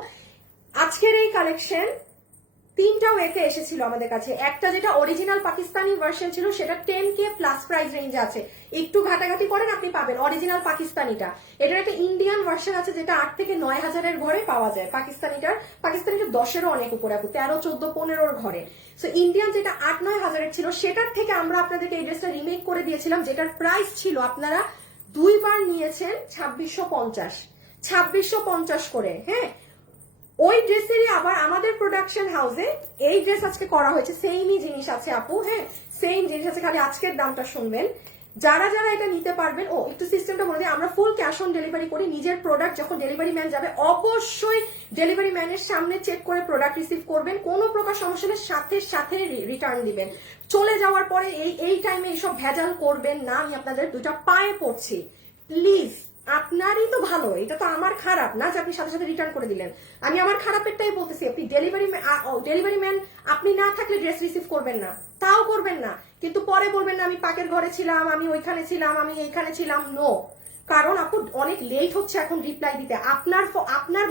আজকের এই কালেকশন 3টা ওয়েতে এসেছিল আমাদের কাছে। একটা যেটা অরিজিনাল পাকিস্তানি ভার্সন ছিল, সেটা 10K প্লাস প্রাইস রেঞ্জে আছে, একটু ঘাটাঘাটি করেন আপনি পাবেন অরিজিনাল পাকিস্তানিটা। এটার একটা ইন্ডিয়ান ভার্সন আছে যেটা 8 থেকে 9 হাজারের ঘরে পাওয়া যায়। পাকিস্তানিটা 10-এরও অনেক উপরে আপু, 13, 14, 15-র ঘরে। সো ইন্ডিয়ান যেটা 8-9 হাজারের ছিল, সেটার থেকে আমরা আপনাদেরকে এই ড্রেসটা রিমেক করে দিয়েছিলাম, যেটার প্রাইস ছিল, আপনারা 2 বার নিয়েছেন 2650 করে। হ্যাঁ, ওই ড্রেসেরই আবার আমাদের প্রোডাকশন হাউসে এই ড্রেস আজকে করা হয়েছে, সেমই জিনিস আছে আপু। হ্যাঁ, সেম জিনিস আছে, খালি আজকের দামটা শুনবেন। যারা যারা এটা নিতে পারবেন, ও একটু সিস্টেমটা বলে দিই, আমরা ফুল ক্যাশ অন ডেলিভারি করি। নিজের প্রোডাক্ট যখন ডেলিভারি ম্যান যাবে, অবশ্যই ডেলিভারি ম্যানের সামনে চেক করে প্রোডাক্ট রিসিভ করবেন। কোনো প্রকার সমস্যা হলে সাথে সাথে রিটার্ন দিবেন। চলে যাওয়ার পরে এই টাইমে এইসব ভেজাল করবেন না, আমি আপনাদের দুইটা পায়ে পড়ছি প্লিজ। আপনারই তো ভালো, এটা তো আমার খারাপ না যে আপনি সাথে সাথে রিটার্ন করে দিলেন। আমি আমার খারাপেরটাই বলতেছি। আপনি ডেলিভারি ম্যান আপনি না থাকলে ড্রেস রিসিভ করবেন না, তাও করবেন না, কিন্তু পরে বলবেন না আমি পাকের ঘরে ছিলাম, আমি ওইখানে ছিলাম, আমি এইখানে ছিলাম। নো, কারণ আপু অনেক লেট হচ্ছে এখন রিপ্লাই দিতে। আপনার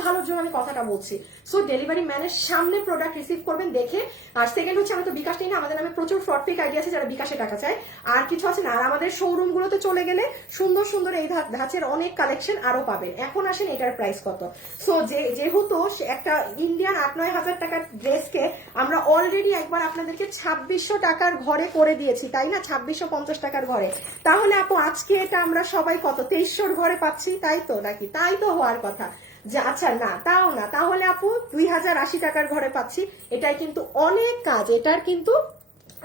ভালোর জন্য আমি কথাটা বলছি। সো ডেলিভারি ম্যানের সামনে প্রোডাক্ট রিসিভ করবেন দেখে। আর সেকেন্ড হচ্ছে, আমি তো বিকাশ নেই না, আমাদের নামে প্রচুর ফ্রড ফেক আইডিয়া আছে যারা বিকাশে টাকা চায়, আর কিছু আছে না। আর আমাদের শোরুম গুলোতে চলে গেলে সুন্দর সুন্দর এই ধাঁচের অনেক কালেকশন আরো পাবেন। এখন আসেন এটার প্রাইস কত। সো যেহেতু একটা ইন্ডিয়ান 8-9 হাজার টাকার ড্রেসকে আমরা অলরেডি একবার আপনাদেরকে 2600 টাকার ঘরে করে দিয়েছি, তাই না? 2650 টাকার ঘরে। তাহলে আপু আজকে এটা আমরা সবাই কত 2300 ঘরে পাচ্ছি, তাই তো নাকি? তাই তো হওয়ার কথা। আচ্ছা না, তাও না, তাহলে আপু 2080 টাকার ঘরে পাচ্ছি। এটাই কিন্তু অনেক কাজ, এটার কিন্তু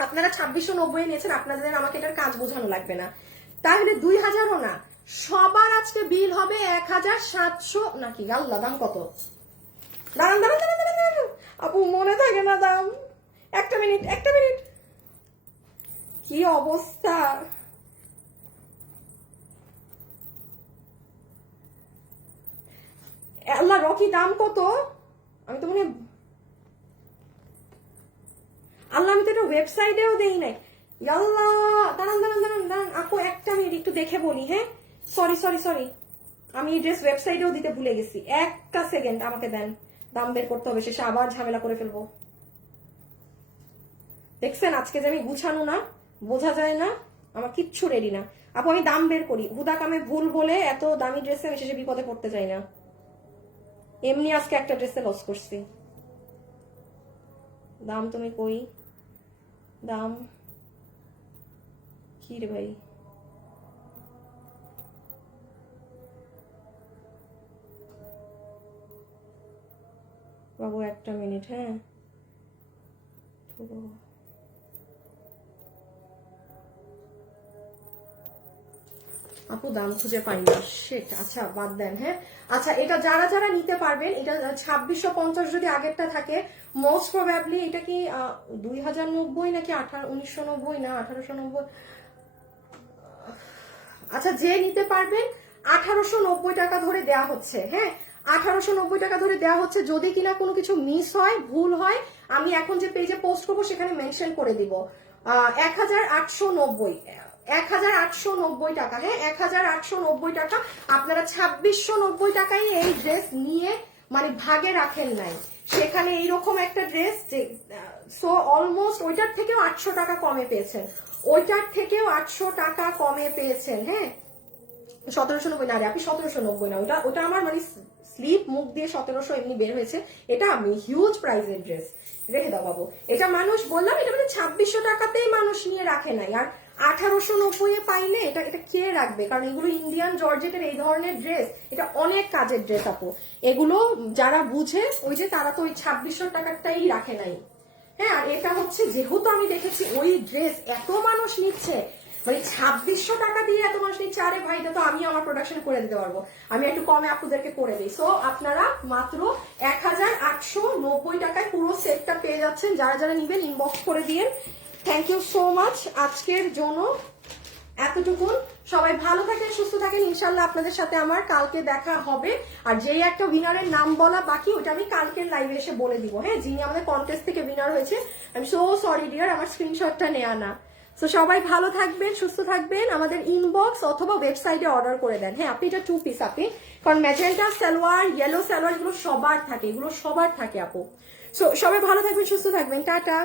আপনারা 2690 নিয়েছেন, আপনাদের আমাকে এটার কাজ বোঝানো লাগবে না। তাহলে 2000ও না, সবার আজকে বিল হবে 1700 নাকি? আল্লাহ, দাম কত? দাঁড়ান দাঁড়ান দাঁড়ান দাঁড়ান আপু, মনে থাকে না দাম। একটা মিনিট কি অবস্থা। আল্লাহ, রকি দাম কত? আমি তো আল্লাহ, আমি তো এটা ওয়েবসাইটেও দেই নাই। আল্লাহ, দাঁড়ান দাঁড়ান দাঁড়ান দাঁড়ান আপু, একটা মিনিট একটু দেখে বলি। হ্যাঁ, সরি, আমি এই ড্রেস ওয়েবসাইটেও দিতে ভুলে গেছি। একটা সেকেন্ড আমাকে দেন, দাম বের করতে হবে, শেষে আবার ঝামেলা করে ফেলবো। দেখছেন আজকে যে আমি গুছানো না, বোঝা যায় না, আমার কিচ্ছু রেডি না। আপু আমি দাম বের করি, হুদা কামে ভুল বলে এত দামি ড্রেসে আমি শেষে বিপদে পড়তে চাই না। এমনি আজকে একটা ড্রেসে লস করছি। দাম তুমি কই, দাম কি রে ভাই? বাবু একটা মিনিট, হ্যাঁ আপু দাম খুঁজে পাই না, শেট। আচ্ছা বাদ দেন, হ্যাঁ। আচ্ছা এটা যারা যারা নিতে পারবেন, এটা 2650 যদি আগেরটা থাকে, মোস্ট প্রবাবলি এটা কি 2090 নাকি 1990 না 1890। আচ্ছা যে নিতে পারবেন 1890 টাকা ধরে দেয়া হচ্ছে, হ্যাঁ 1890 টাকা ধরে দেওয়া হচ্ছে। যদি কিনা কোনো কিছু মিস হয়, ভুল হয়, আমি এখন যে পেজে পোস্ট করবো সেখানে মেনশন করে দিব। 1890 1890 টাকা, হ্যাঁ 1890 টাকা। আপনারা 2690 টাকায় এই ড্রেস নিয়ে মানে ভাগে রাখেন নাই, সেখানে এইরকম একটা ড্রেস যে সো অলমোস্ট ওইটার থেকেও 800 টাকা কমে পেয়েছেন, ওইটার থেকেও 800 টাকা কমে পেয়েছেন, হ্যাঁ 1790 না রে আপনি, 1790 না, ওটা আমার মানে স্লিপ মুখ দিয়ে 1700 এমনি বের হয়েছে। এটা আমি হিউজ প্রাইসের ড্রেস, রেখে দাও বাবু। এটা মানুষ বললাম, এটা মানে 2600 টাকাতেই মানুষ নিয়ে রাখে নাই, আর 1890 পাইলে এটা এটা কে রাখবে? কারণ এগুলো ইন্ডিয়ান জর্জেটের এই ধরনের ড্রেস, এটা অনেক কাজের ড্রেস আপু। এগুলো যারা বুঝে ওই যে তারা তো ওই 2600 টাকাটাই রাখে নাই, হ্যাঁ। আর এটা হচ্ছে যেহেতু আমি দেখেছি ওই ড্রেস এত মানুষ নিচ্ছে, মানে 2600 টাকা দিয়ে এত মানুষ নিচ্ছে, আরে ভাই এটা তো আমি আমার প্রোডাকশন করে দিতে পারবো, আমি একটু কমে আপনাদেরকে করে দিই। সো আপনারা মাত্র 1890 টাকায় পুরো সেটটা পেয়ে যাচ্ছেন। যারা যারা নিবেন ইনবক্স করে দিয়ে। থ্যাংক ইউ সো মাচ আজকের জন্য এতটুকুন। সবাই ভালো থাকেন, সুস্থ থাকেন, ইনশাল্লাহ আপনাদের সাথে আমার কালকে দেখা হবে। আর যেই একটা উইনারের নাম বলা বাকি, ওটা আমি কালকের লাইভে এসে বলে দিব, হ্যাঁ। যিনি আমাদের কন্টেস্ট থেকে উইনার হয়েছে, আমি সো সরি ডিয়ার, আমার স্ক্রিনশটটা নেওয়া না। তো সবাই ভালো থাকবেন, সুস্থ থাকবেন, আমাদের ইনবক্স অথবা ওয়েবসাইটে অর্ডার করে দেন, হ্যাঁ। আপনি এটা 2 পিস আপনি, কারণ ম্যাজেন্টা সালোয়ার, ইয়েলো সালোয়ার এগুলো সবার থাকে, এগুলো সবার থাকে আপু। সো সবাই ভালো থাকবেন, সুস্থ থাকবেন, টাটা।